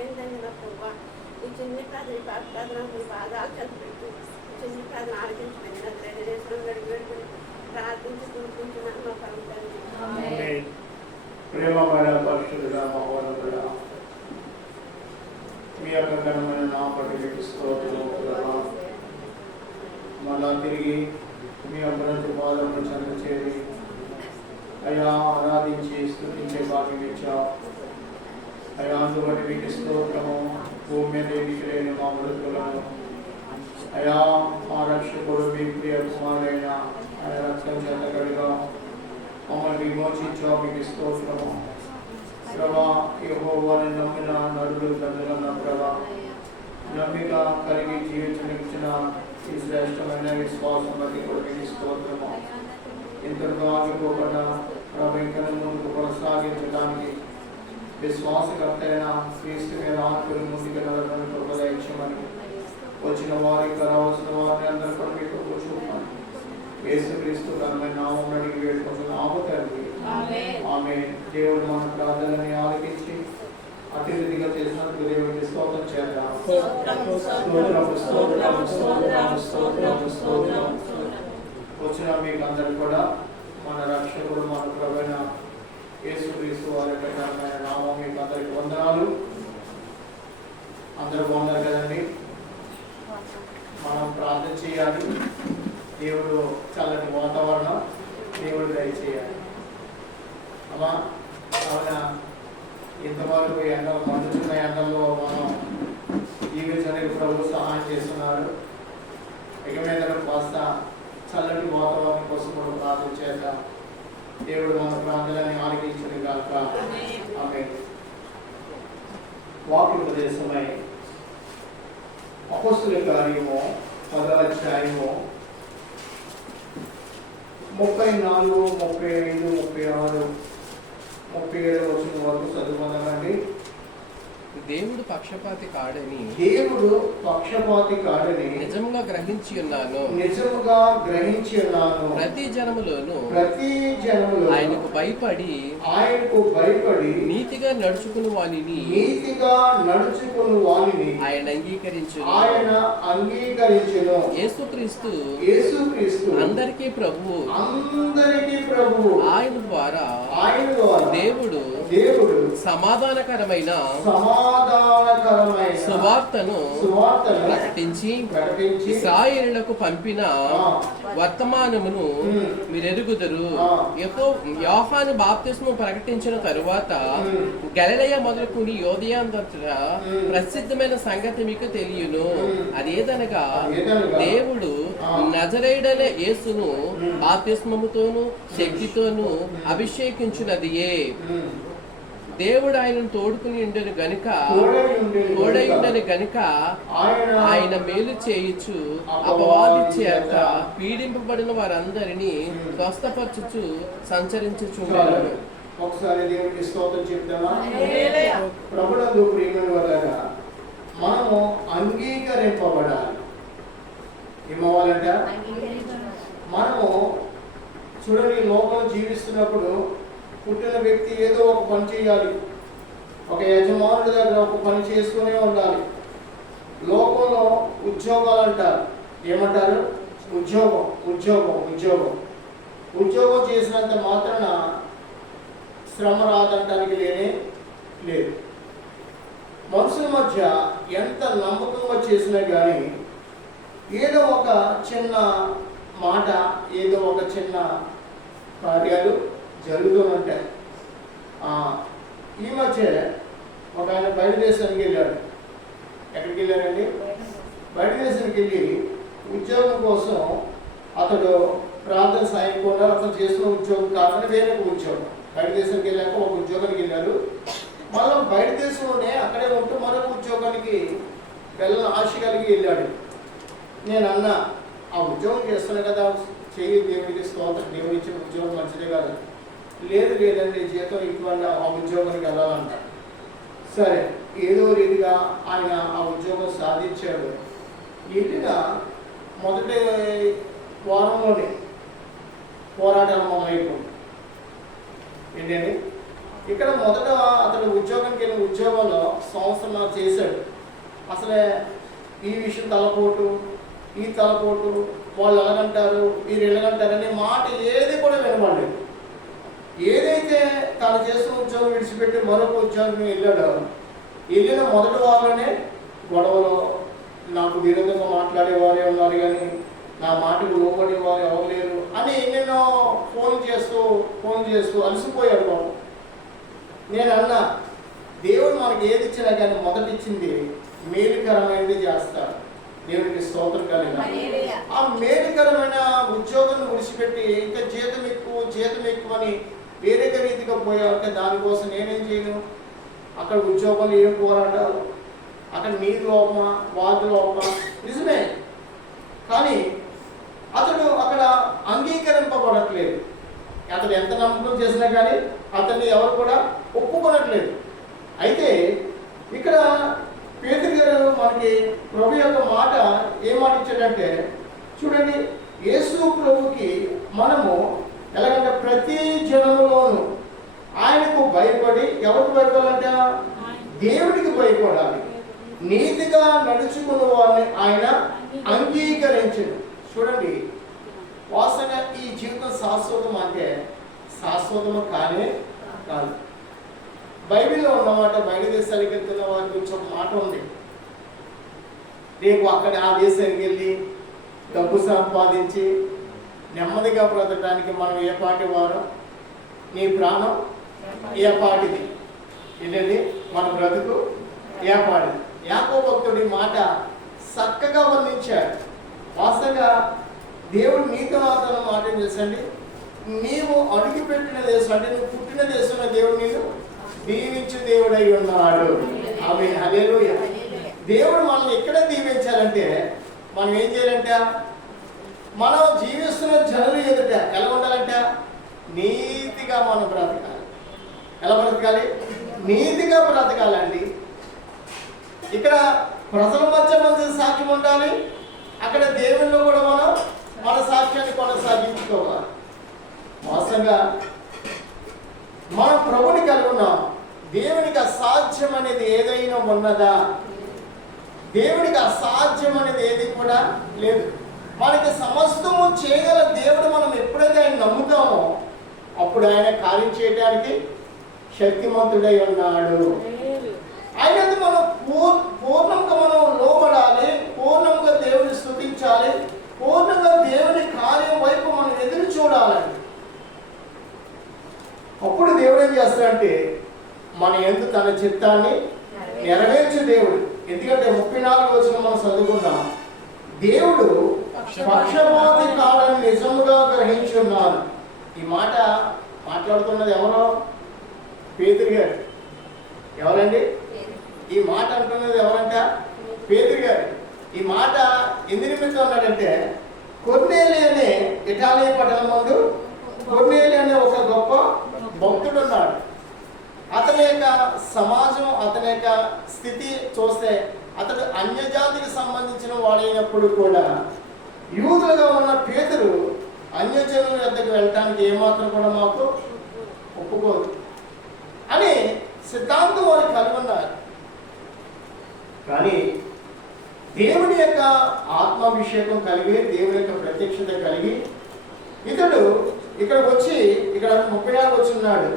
ఏంటంటే నా ప్రభావ ఈ చిన్న ప్రార్థన ప్రార్థన మీ బాధాలు చదివిపెట్టి చిన్న ప్రార్థన ఆలోచించమని నాకు రెండు దేశం గడిపెట్టుకుని ప్రార్థించి గుర్తించున్నాను మా పరంగా. ప్రేమమైన పరిశుద్ధుడా మహోన్నతుడా, మీ యొక్క ఘనమైన నామమునకు స్తోత్రములు. మళ్ళా తిరిగి మీ అభివృద్ధి పాదమును చెంత చేరి అయా ఆరాధించి స్తుతించే భాగ్యం ఇచ్చావు అయా. అందుబట్టి మీకు స్తోత్రము. భూమి మీద ఏమిటి లేని మా మృతులను అయా మా రక్షకుడు మీ ప్రియ కుమారైన ఆయన రక్తం చెందగలిగా మమ్మల్ని విమోచించావు. మీకు స్తోత్రము ప్రభా. యెహోవాని నమ్మిన నరులు ధన్యులన్న ప్రభా, నమ్మిక కలిగి జీవించనిచ్చిన ఈ శ్రేష్టమైన విశ్వాసం బట్టి కూడా మీకు స్తోత్రము. ఇంతటితో ఆగిపోకుండా ప్రభావించిన ముందుకు కొనసాగించడానికి విశ్వాసకర్తైన క్రీస్తు మీద ఆత్మలు ముందుకు నడవడానికి కృపదయించమని వచ్చిన వారికి రావాల్సిన వారిని అందరూ కూడా మీకు చూపాలి. యేసుక్రీస్తు ఘనమైన నామమున అడిగి వేడుకుంటున్నాము తండ్రి, ఆమేన్. దేవుడు మన ప్రార్థనని ఆలకించి అతిథిగా చేసినందుకు దేవుడికి స్తోత్రం చేద్దాం. వచ్చిన మీకు అందరూ కూడా మన రక్షకుడు మన ప్రభువైన యేసుక్రీస్తు వారి యొక్క నామం మీకు అందరికి వందనాలు. అందరూ బాగున్నారు కదండి. మనం ప్రార్థన చేయాలి. దేవుడు చల్లని వాతావరణం దేవుడు దయచేయాలి అమ్మా. కావున ఇంతవరకు ఎండలు మండుతున్న ఎండల్లో మనం జీవించడానికి ప్రభు సహాయం చేస్తున్నారు. ఇక మీద కాస్త చల్లటి వాతావరణం కోసం కూడా ప్రార్థన చేద్దాం. దేవుడు మన ప్రార్థనని ఆలకించిన కాక ఆమేన్. వాక్య ఉపదేశమై అపోస్తలుల కార్యము 10వ అధ్యాయము 34, 35, 36, 37 వచనం వరకు చదువుకుందామండి. దేవుడు పక్షపాతి కాడని నిజముగా గ్రహించి ఉన్నాను. ప్రతి జనములోను ఆయనకు భయపడి నీతిగా నడుచుకుని వానిని ఆయన అంగీకరించును. యేసుక్రీస్తు అందరికీ ప్రభువు. ఆయన ద్వారా దేవుడు సమాధానకరమైన సువార్తను ప్రకటించి ఇశ్రాయేలులకు పంపిన వర్తమానమును మీరెరుగుదురు. యోహాను బాప్తిస్మము ప్రకటించిన తరువాత గలిలయ మొదలుకుని యోదయంతటా ప్రసిద్ధమైన సంగతి మీకు తెలియను. అదేదనగా దేవుడు నజరేయుడైన యేసును బాప్తిస్మముతోను శక్తితోను అభిషేకించున్నదియే. దేవుడు ఆయనను తోడై ఉండను గనుక ఆయన మేలు చేయుచు అపవాది చేత పీడింపబడిన వారందరినీ స్వస్థపరచుచు సంచరించుచుండెను. ఒకసారి దేవుడికి స్తోత్రం చెప్తామా. ప్రభునందు ప్రియమైన వారలారా, మనము అంగీకరింపబడాలి. ఏమవ్వాలంట? మనము చూడండి, లోకంలో జీవిస్తున్నప్పుడు పుట్టిన వ్యక్తి ఏదో ఒక పని చేయాలి. ఒక యజమానుడి దగ్గర ఒక పని చేసుకునే ఉండాలి. లోకంలో ఉద్యోగాలు అంటారు. ఏమంటారు? ఉద్యోగం ఉద్యోగం ఉద్యోగం ఉద్యోగం చేసినంత మాత్రాన శ్రమ రాదంటానికి లేనే లేదు. మనుషుల మధ్య ఎంత నమ్మకంగా చేసినా కానీ ఏదో ఒక చిన్న మాట, ఏదో ఒక చిన్న కార్యాలు జరుగుతూ ఉంటాయి. ఈ మధ్య ఒక ఆయన బయట దేశానికి వెళ్ళాడు. ఎక్కడికి వెళ్ళారండి? బయట దేశానికి వెళ్ళి ఉద్యోగం కోసం అతడు ప్రాంతం సాయం కూడా అతను చేస్తున్న ఉద్యోగం కాకుండా వేరే ఉద్యోగం. బయట దేశానికి వెళ్ళాక ఒక ఉద్యోగానికి వెళ్ళారు. మళ్ళీ బయట దేశంలోనే అక్కడే ఉంటూ మరొక ఉద్యోగానికి వెళ్ళని ఆశ కలిగి వెళ్ళాడు. నేను అన్నా, ఆ ఉద్యోగం చేస్తున్నా కదా, చెయ్యి, దేవుడికి స్తోత్రం, దేవుడి ఇచ్చిన ఉద్యోగం మంచిదే కదా. లేదండి, జీతం ఇటువంటి ఆ ఉద్యోగానికి వెళ్ళాలంట. సరే, ఏదో రీతిగా ఆయన ఆ ఉద్యోగం సాధించాడు. ఇదిగా మొదటి వారంలోనే పోరాటం మొదలైపోయింది. ఏంటండి, ఇక్కడ మొదట అతను ఉద్యోగానికి వెళ్ళిన ఉద్యోగంలో సంవత్సరం అసలు నాకు చేశాడు. అసలే ఈ విషయం తలపోటు, ఈ తలపోటు, వాళ్ళు ఎలాగంటారు, వీరు ఎలాగంటారనే మాట ఏది కూడా వినబడలేదు. ఏదైతే తాను చేస్తున్న ఉద్యోగం విడిచిపెట్టి మరొక ఉద్యోగం వెళ్ళాడో, వెళ్ళిన మొదటి వారంలోనే గొడవలో నాకు విరోధంగా మాట్లాడేవారే ఉన్నారు, కానీ నా మాటకు లోబడేవారు ఎవరు లేరు అని ఎన్నెన్నో ఫోన్ చేస్తూ అలసిపోయాడు బాబు. నేను అన్నా, దేవుడు మనకి ఏది ఇచ్చినా కానీ మొదటి ఇచ్చింది మేలుకరమైనది చేస్తాడు. దేవుడికి స్తోత్రం కలిగిన ఆ మేలుకరమైన ఉద్యోగం విడిచిపెట్టి ఇంకా జీతం ఎక్కువ అని వేరే రీతిగా పోయాక దానికోసం నేనేం చేయను. అక్కడ ఉద్యోగంలో ఏం పోరాటాలు, అక్కడ నీరు లోపమా, వాదు లోపమా, నిజమే. కానీ అతడు అక్కడ అంగీకరింపబడట్లేదు. అతడు ఎంత నమ్మకం చేసినా కానీ అతన్ని ఎవరు కూడా ఒప్పుకోనట్లేదు. అయితే ఇక్కడ పేతురు గారు మనకి ప్రభు యొక్క మాట ఏం మాట ఇచ్చాడంటే, చూడండి, యేసు ప్రభుకి మనము ఎలాగంటే ప్రతి జనములోనూ ఆయనకు భయపడి, ఎవరికి భయపడాలంట? దేవుడికి భయపడాలి. నీతిగా నడుచుకున్న వారిని ఆయన అంగీకరించడు. చూడండి, వాస్తవంగా ఈ జీవితం శాశ్వతం అంటే శాశ్వతము కానే కాదు. బైబిల్లో ఉన్నమాట, బయట దేశాలకు వెళ్తున్న వారి గురించి ఒక మాట ఉంది. రేపు అక్కడ ఆ దేశానికి వెళ్ళి డబ్బు సంపాదించి నెమ్మదిగా బ్రతకడానికి మనం ఏ పాటి వారం, నీ ప్రాణం ఏ పాటిది, ఏంటండి మన బ్రతుకు ఏ పాటిది. యాకోబు భక్తుడి మాట చక్కగా వర్ణించాడు. వాస్తవంగా దేవుడు నీతో నాతో మాట ఏం చేశాండి, నీవు అడుగుపెట్టిన దేశం అంటే నువ్వు పుట్టిన దేశంలో దేవుడు నేను దీవించు దేవుడై ఉన్నాడు. ఆమేన్, హల్లెలూయా. దేవుడు మనల్ని ఎక్కడ దీవించాలంటే మనం ఏం చేయాలంటే, మనం జీవిస్తున్న జనులు ఎదుట ఎలా ఉండాలంటే నీతిగా మనం బ్రతకాలి. ఎలా బ్రతకాలి? నీతిగా బ్రతకాలండి. ఇక్కడ ప్రజల మధ్య మంచి సాక్ష్యం ఉండాలి, అక్కడ దేవుళ్ళు కూడా మనం మన సాక్ష్యాన్ని కొనసాగించుకోవాలి. మోసంగా మనం ప్రభుని కలిగి ఉన్నాం. దేవునికి అసాధ్యం అనేది ఏదైనా ఉన్నదా? దేవునికి అసాధ్యం అనేది ఏది కూడా లేదు. మనకి సమస్తము చేయగల దేవుడు మనం ఎప్పుడైతే ఆయన నమ్ముతామో అప్పుడు ఆయన కార్యం చేయడానికి శక్తిమంతుడై ఉన్నాడు. ఆయనది మనం పూర్ణంగా మనం లోబడాలి, పూర్ణంగా దేవుని స్తుతించాలి, పూర్ణంగా దేవుని కార్యం వైపు మనం ఎదురు చూడాలండి. అప్పుడు దేవుడు ఏం చేస్తాడంటే మన యందు తన చిత్తాన్ని నెరవేర్చే దేవుడు. ఎందుకంటే 34 వచనం మనం చదువుకున్నాం, దేవుడు పక్షపాతి కాడని నిజముగా గ్రహించున్నాను. ఈ మాట మాట్లాడుతున్నది ఎవరో? పేతురు గారు. ఎవరండి ఈ మాట అంటున్నది? ఎవరంట? పేతురు గారు. ఈ మాట ఎందు నిమిత్తం ఉన్నాడంటే, కొర్నేలి అనే ఇటాలియా పట్టణం ముందు కొర్నేలి అనే ఒక గొప్ప భక్తుడు ఉన్నాడు. అతని యొక్క సమాజం, అతని యొక్క స్థితి చూస్తే అతడు అన్యజాతికి సంబంధించిన వాడైనప్పుడు కూడా యూదులుగా ఉన్న పేతురు అన్యజనుల వద్దకు వెళ్ళటానికి ఏమాత్రం కూడా మాకు ఒప్పుకోదు అని సిద్ధాంతం వారు కలిగి ఉన్నారు. కానీ దేవుని యొక్క ఆత్మాభిషేకం కలిగి, దేవుని యొక్క ప్రత్యక్షత కలిగి ఇతడు ఇక్కడికి వచ్చి ఇక్కడ 34 వచ్చున్నాడు.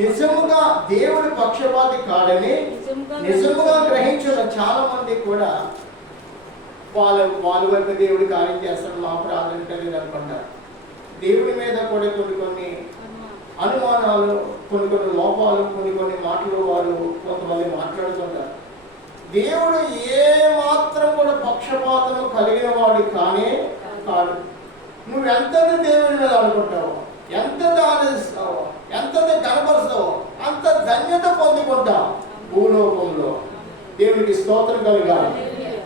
నిజముగా దేవుడి పక్షపాతి కాడని నిజముగా గ్రహించిన చాలా మంది కూడా వాళ్ళ వైపు దేవుడి కార్యం చేస్తాడు, మా ప్రార్థన కలిగి అనుకుంటారు. దేవుడి మీద కూడా కొన్ని అనుమానాలు, కొన్ని లోపాలు, కొన్ని మాటలు వారు కొంతమంది మాట్లాడుతుంటారు. దేవుడు ఏ మాత్రం కూడా పక్షపాతము కలిగిన వాడు కానే కాదు. నువ్వు ఎంత దేవుని మీద అనుకుంటావో, ఎంత ఆనందిస్తావో, ఎంత కనపరుస్తావో అంత ధన్యత పొందుకుంటావు భూలోకంలో. దేవునికి స్తోత్రం కలుగాలి.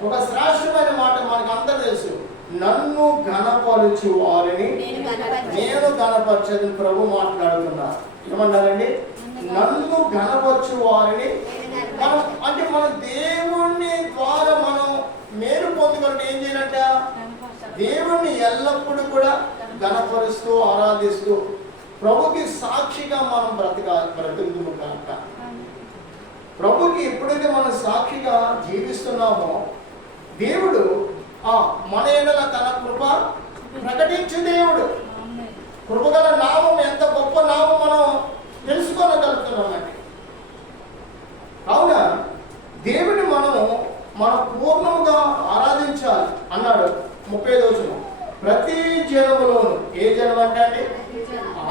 ఒక శ్రేష్టమైన మాట మనకు అందరూ తెలుసు, నన్ను ఘనపరచు వారిని నేను ఘనపరచదని ప్రభు మాట్లాడుతున్నారు. ఏమన్నారండి? నన్ను ఘనపరచు వారిని మనం అంటే మన దేవుణ్ణి ద్వారా మనం మేలు పొందుకుంటే ఏం చేయాలంట? దేవుణ్ణి ఎల్లప్పుడూ కూడా ఘనపరుస్తూ ఆరాధిస్తూ ప్రభుకి సాక్షిగా మనం బ్రతుకుతాము కనుక ప్రభుకి ఎప్పుడైతే మనం సాక్షి జీవిస్తున్నామో దేవుడు మన ఎడల తన కృప ప్రకటించు దేవుడు. కృపగల నామం ఎంత గొప్ప నామం మనం తెలుసుకోగలుగుతున్నామండి. కావున దేవుని మన పూర్ణముగా ఆరాధించాలి అన్నాడు 30వ వచనం. ప్రతి జనములోను, ఏ జనం అంటే అండి?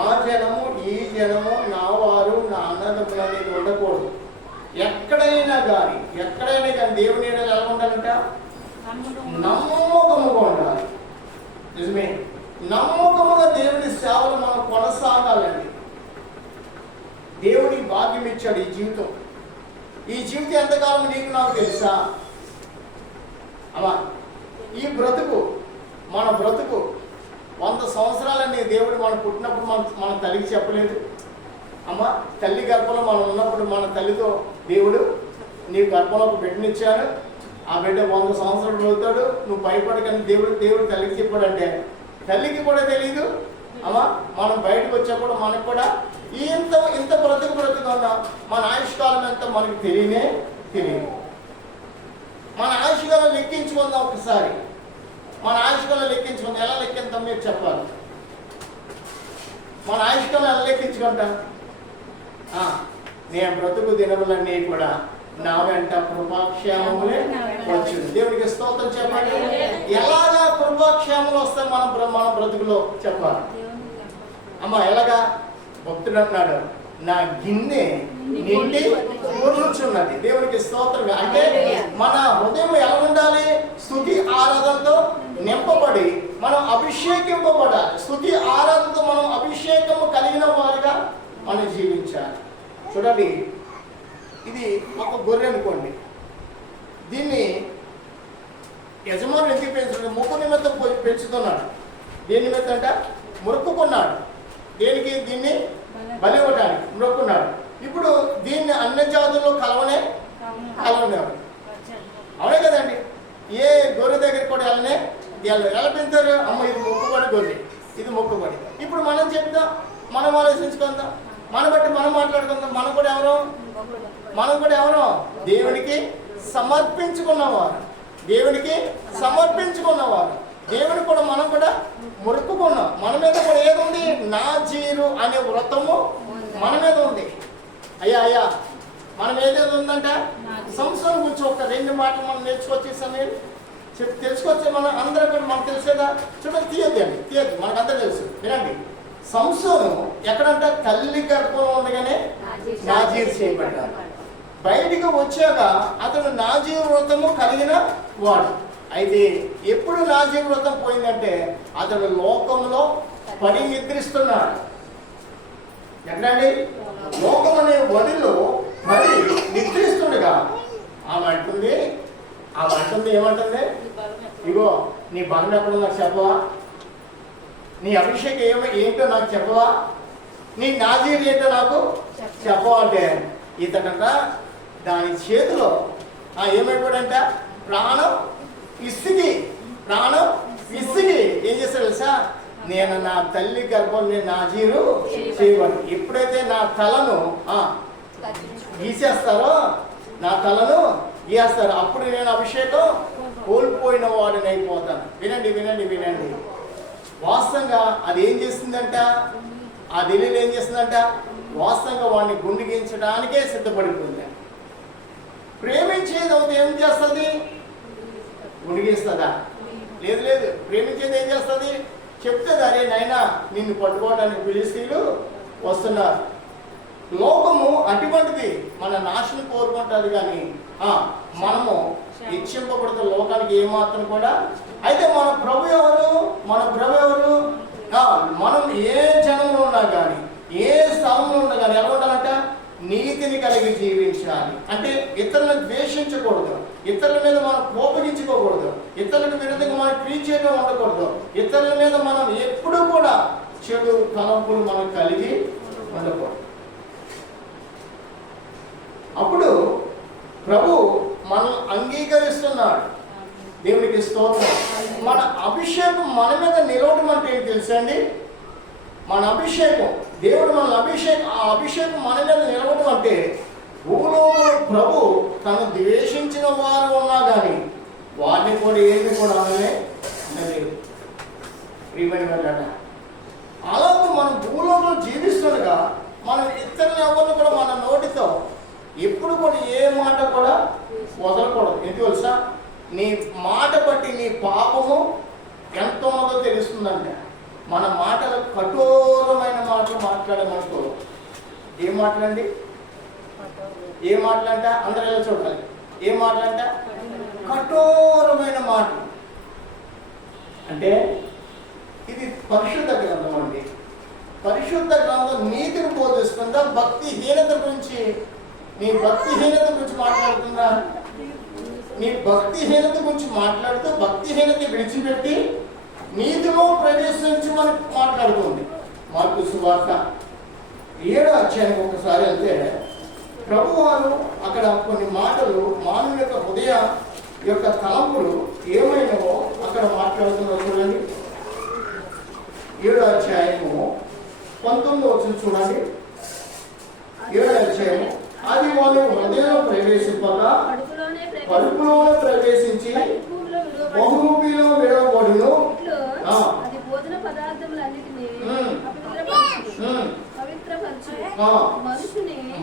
ఆ జనము, ఈ జనము, నా వారు, నా అన్నదమ్ములు అనేది ఉండకూడదు. ఎక్కడైనా కానీ దేవుని ఎలా ఉండాలంట? నమ్మకముగా ఉండాలి. నిజమే, నమ్మకముగా దేవుని సేవలు మనం కొనసాగాలండి. దేవుడికి భాగ్యం ఇచ్చాడు ఈ జీవితం. ఈ జీవితం ఎంతకాలం నీకు నాకు తెలుసా అమ్మా? ఈ బ్రతుకు, మన బ్రతుకు 100 సంవత్సరాలని దేవుడు మనం పుట్టినప్పుడు మన తల్లికి చెప్పలేదు అమ్మా. తల్లి గర్భంలో మనం ఉన్నప్పుడు మన తల్లితో దేవుడు నీ గర్భంలో ఒక బిడ్డనిచ్చాను, ఆ బిడ్డ 100 సంవత్సరాలు వెళ్తాడు, నువ్వు భయపడకని దేవుడు తల్లికి చెప్పాడంటే తల్లికి కూడా తెలియదు అమ్మా. మనం బయటకు వచ్చాప్పుడు మనకు కూడా ఇంత బ్రతుకున్నా మన ఆయుష్కాలం ఎంత మనకు తెలియదు. మన ఆయుష్కాలం లెక్కించుకుందాం ఒకసారి. మన ఆయుష్కాలం లెక్కించుకుందాం. ఎలా లెక్కిందాం మీరు చెప్పాలి. మన ఆయుష్కాలం ఎలా లెక్కించుకుంటాం? నేను బ్రతుకు దినములన్నీ కూడా నా వెంట కృపాక్షేమములే వచ్చింది. దేవునికి స్తోత్రం చెప్పండి. ఎలాగా కృపాక్షేమములు వస్తాయి మన బ్రతుకులో చెప్పాలి అమ్మా. ఎలాగా? భక్తుడు అన్నాడు, నా గిన్నె నిండి కూర్చున్నది. దేవునికి స్తోత్రం. అంటే మన హృదయం ఎలా ఉండాలి? స్తుతి ఆరాధనతో నింపబడి మనం అభిషేకింపబడాలి. స్తుతి ఆరాధనతో మనం అభిషేకము కలిగిన వారిగా మనం జీవించాలి. చూడండి, ఇది ఒక గొర్రె అనుకోండి. దీన్ని యజమానులు ఎందుకు పెంచుతున్నాడు? మొక్కు నిమిత్తం పెంచుతున్నాడు. దేని నిమిత్తం అంటే మొక్కుకున్నాడు. దేనికి? దీన్ని బలి ఇవ్వడానికి మొక్కున్నాడు. ఇప్పుడు దీన్ని అన్ని జాతుల్లో కలవనేవాడు. అవునే కదండి. ఏ గొర్రె దగ్గరికి కూడా ఎలా పెంచారు? అమ్మ ఇది మొక్కుబడి గొర్రె, ఇది మొక్కుబడి. ఇప్పుడు మనం చెప్తాం, మనం ఆలోచించుకుందాం, మన బట్టి మనం మాట్లాడుకుందాం. మనం కూడా ఎవరో దేవునికి సమర్పించుకున్నవారు. దేవుని కూడా మనం కూడా మొక్కుకున్నాం. మన మీద కూడా ఏదుంది? నాజీరు అనే వ్రతము మన మీద ఉంది. అయ్యా మనం ఏదేది ఉందంట? సంవత్సరం గురించి ఒక 2 మాటలు మనం నేర్చుకొచ్చేసాం. నేను తెలుసుకొచ్చే మనం అందరం కూడా మనకు తెలుసు కదా. చూడండి, తీయద్దు మనకు అందరూ తెలుసు. వినండి, సంసోను ఎక్కడంట? తల్లి గర్భంలో ఉండగానే నాజీరు చేయబడ్డాడు. బయటికి వచ్చాక అతడు నాజీరు వ్రతము కలిగిన వాడు. అయితే ఎప్పుడు నాజీరు వ్రతం పోయిందంటే అతడు లోకంలో పడి నిద్రిస్తున్నాడు. ఎక్కడండి? లోకం అనే వడిలో పడి నిద్రిస్తుండగా ఆమె అంటుంది ఏమంటుంది? ఇగో నీ బలం ఎక్కడో నాకు చెప్పవా? నీ అభిషేకం ఏంటో నాకు చెప్పవా? నీ నాజీరు ఏంటో నాకు చెప్పవా అంటే ఇతడంట దాని చేతిలో ఏమైపోయాడంట? ప్రాణం విసిగి ఏం చేస్తాడు తెలుసా? నేను నా తల్లి గర్భంలో నాజీరు చేయబడి ఎప్పుడైతే నా తలను గీసేస్తారో అప్పుడు నేను అభిషేకం కోల్పోయిన వాడిని అయిపోతాను. వినండి. వాస్తవంగా అది ఏం చేస్తుందంట? ఆ దిలీలు ఏం చేస్తుందంట? వాస్తవంగా వాడిని గుండెగించడానికే సిద్ధపడిపోయింది. ప్రేమించేది అవుతే ఏం చేస్తుంది? గుండెగిస్తుందా? లేదు. ప్రేమించేది ఏం చేస్తుంది? చెప్తుంది, అరే నైనా నిన్ను పట్టుకోవడానికి ఫిలిస్తీయులు వస్తున్నారు. లోకము అటువంటిది, మన నాశనం కోరుకుంటుంది. కానీ మనము ఇచ్చింపబడితే లోకానికి ఏమాత్రం కూడా. అయితే మన ప్రభు ఎవరు? మనం ఏ జనంలో ఉన్నా కానీ, ఏ స్థలంలో ఉన్నా కానీ ఎలా ఉండాలంట? నీతిని కలిగి జీవించాలి. అంటే ఇతరులను ద్వేషించకూడదు, ఇతరుల మీద మనం కోపగించుకోకూడదు, ఇతరులకు విరుద్ధంగా మనం ట్రీట్ చేయడం ఉండకూడదు, ఇతరుల మీద మనం ఎప్పుడూ కూడా చెడు తలంపులు మనం కలిగి ఉండకూడదు. అప్పుడు ప్రభు మనం అంగీకరిస్తున్నాడు. దేవునికి స్తోత్రం. మన అభిషేకం మన మీద నిలవడం అంటే ఏంటి తెలుసండి? మన అభిషేకం, దేవుడు మన ఆ అభిషేకం మన మీద నిలవడం అంటే భూలోకంలో ప్రభు తను ద్వేషించిన వారు ఉన్నా కానీ వారిని కూడా ఏమి కూడా అనలేదు. అలాగే మనం భూలోకంలో జీవిస్తుండగా మనం ఇతరులు ఎవరిని కూడా మన నోటితో ఎప్పుడు కూడా ఏ మాట కూడా వదలకూడదు. ఎందుకు తెలుసా? నీ మాట బట్టి నీ పాపము ఎంత ఉన్నదో తెలుస్తుందంటే మన మాటలు కఠోరమైన మాటలు మాట్లాడమనుకో. ఏం మాటలండి? ఏ మాటలంట? అందరూ ఎలా చూడాలి? ఏ మాటలంట? కఠోరమైన మాటలు. అంటే ఇది పరిశుద్ధ గ్రంథం అండి. పరిశుద్ధ గ్రంథం నీతిని బోధిస్తుందా? భక్తిహీనత గురించి, నీ భక్తిహీనత గురించి మాట్లాడుతుందా? నీ భక్తిహీనత గురించి మాట్లాడుతూ భక్తిహీనత విడిచిపెట్టి నీతిలో ప్రవేశించి మనకు మాట్లాడుతుంది. మార్కు సువార్త 7వ అధ్యాయానికి ఒకసారి వెళ్తే ప్రభువారు అక్కడ కొన్ని మాటలు మానవుని యొక్క హృదయ యొక్క తలంపులు ఏమైనావో అక్కడ మాట్లాడుతున్నారు. చూడండి, 7వ అధ్యాయము 19వ వచనం చూడండి. 7వ అధ్యాయము, అది వాళ్ళు హృదయంలో ప్రవేశింపక కడుపులోనే ప్రవేశించి బహురూపిలో విడవబడును.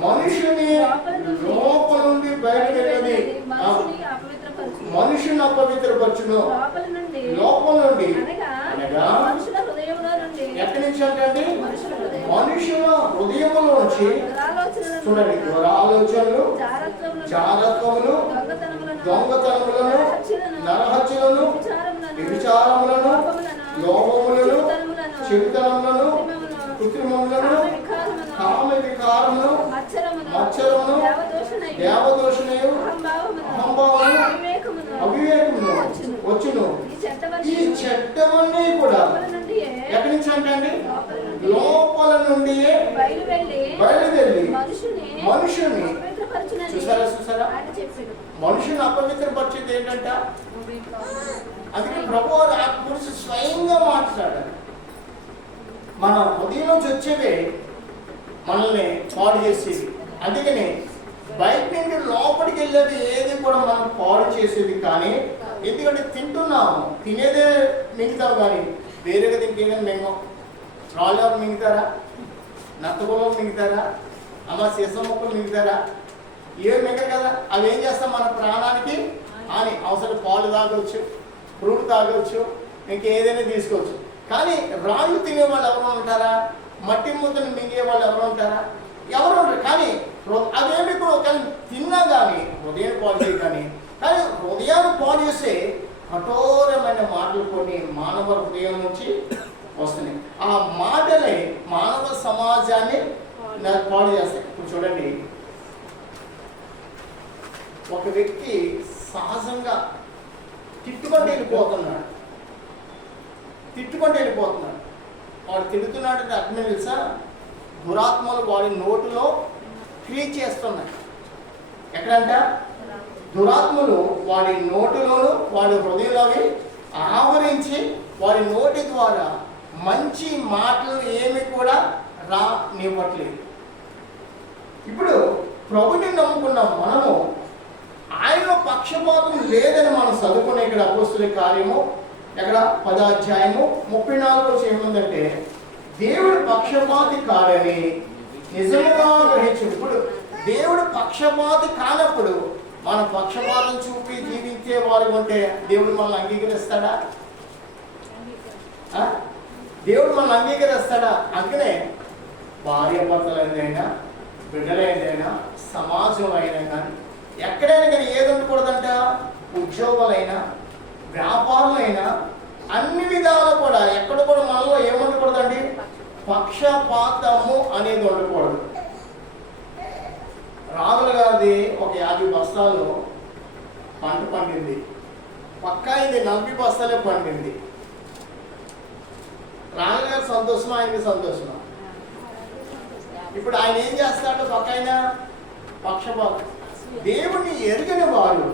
మనుషుని లోపల నుండి బయటకెళ్ళి మనుషుని అపవిత్రపరచును. లోపల నుండి అనగా ఎక్కడి నుంచి అంటే మనుషుల హృదయములో నుంచి చూడండి, దురాలోచనలు, జారత్వములు, దొంగతనములను, నరహత్యలను, వ్యభిచారములను, లోభములను, చెడుతనములను, కృత్రిమములను, కామ వికారమును, మత్సరమును, దేవదూషణయు, అహంభావమును, అవివేకమును వచ్చును. ఈ చెడ్డవన్నీ కూడా ఎక్కడి నుంచి అంటే లోపల నుండి బయలుదేరి మనుషుని చూసారా మనుషుని అపవిత్రపరిచేది ఏంటంట? అందుకే ప్రభు ఆ గురించి స్వయంగా మాట్లాడారు. మన ఉదయం నుంచి వచ్చేవే మనల్ని పాడు చేసేది. అందుకని బయట నుండి లోపలికి వెళ్ళేది ఏది కూడా మనం పాడు చేసేది కానీ, ఎందుకంటే తింటున్నాము, తినేదే మింగుతాం కానీ వేరేగా తింటేగాని మింగం. రాళ్ళు మింగుతారా? నత్తగొలం మింగుతారా? అమ్మ సీసం మొక్కలు మింగుతారా? ఏమి మింగరు కదా. అవి ఏం చేస్తాం? మన ప్రాణానికి అని అవసరం పాలు తాగవచ్చు, ఫ్రూట్ తాగవచ్చు, ఇంకేదైనా తీసుకోవచ్చు. కానీ రాళ్ళు తినే వాళ్ళు ఎవరు ఉంటారా? మట్టి ముద్దను మింగే వాళ్ళు ఎవరు ఉంటారా? ఎవరు ఉంటారు. కానీ అవేమి కూడా ఒక తిన్నా కానీ హృదయం పాలు చేయ కానీ హృదయాన్ని పాలు చేసే కఠోరమైన మాటలు కొన్ని మానవ హృదయం నుంచి వస్తున్నాయి. ఆ మాటలే మానవ సమాజాన్ని పాడు చేస్తాయి. ఇప్పుడు చూడండి, ఒక వ్యక్తి సహజంగా తిట్టుకుంటూ వెళ్ళిపోతున్నాడు. వాడు తిడుతున్నాడంటే అర్థం తెలుసా? దురాత్మలు వాడి నోటిలో క్రియ చేస్తున్నాయి. ఎక్కడంట? దురాత్మలు వాడి నోటిలోను వాడి హృదయంలోని ఆవరించి వాడి నోటి ద్వారా మంచి మాటలు ఏమి కూడా రానివ్వట్లేదు. ఇప్పుడు ప్రభుని నమ్ముకున్న మనము ఆయనలో పక్షపాతం లేదని మనం చదువుకునే ఇక్కడ అపోస్తుల కార్యము ఎక్కడ 10వ అధ్యాయము 34 ఏముందంటే దేవుడు పక్షపాతి కాడని నిజముగా గ్రహించు. ఇప్పుడు దేవుడు పక్షపాతి కానప్పుడు మన పక్షపాతం చూపి జీవించే వారు ఉంటే దేవుడు మనల్ని అంగీకరిస్తాడా? దేవుడు మనల్ని అంగీకరిస్తాడా? అందుకనే భార్యాభర్తలైనా, బిడ్డలైనా, సమాజం అయినా కానీ ఎక్కడైనా కానీ ఏది ఉండకూడదంట? ఉద్యోగాలైనా, వ్యాపారాలైనా, అన్ని విధాలు కూడా ఎక్కడ కూడా మనలో ఏముండకూడదండి? పక్షపాతము అనేది ఉండకూడదు. రాహుల్ గాంధీ ఒక 50 బస్తాలు పంట పండింది, పక్కా ఇది 40 బస్తాలే పండింది. రాహుల్ గారి సంతోషమా? ఆయనకి సంతోషమా? ఇప్పుడు ఆయన ఏం చేస్తాడు? పక్కైనా పక్షపాతం. దేవుణ్ణి ఎరిగిన వారు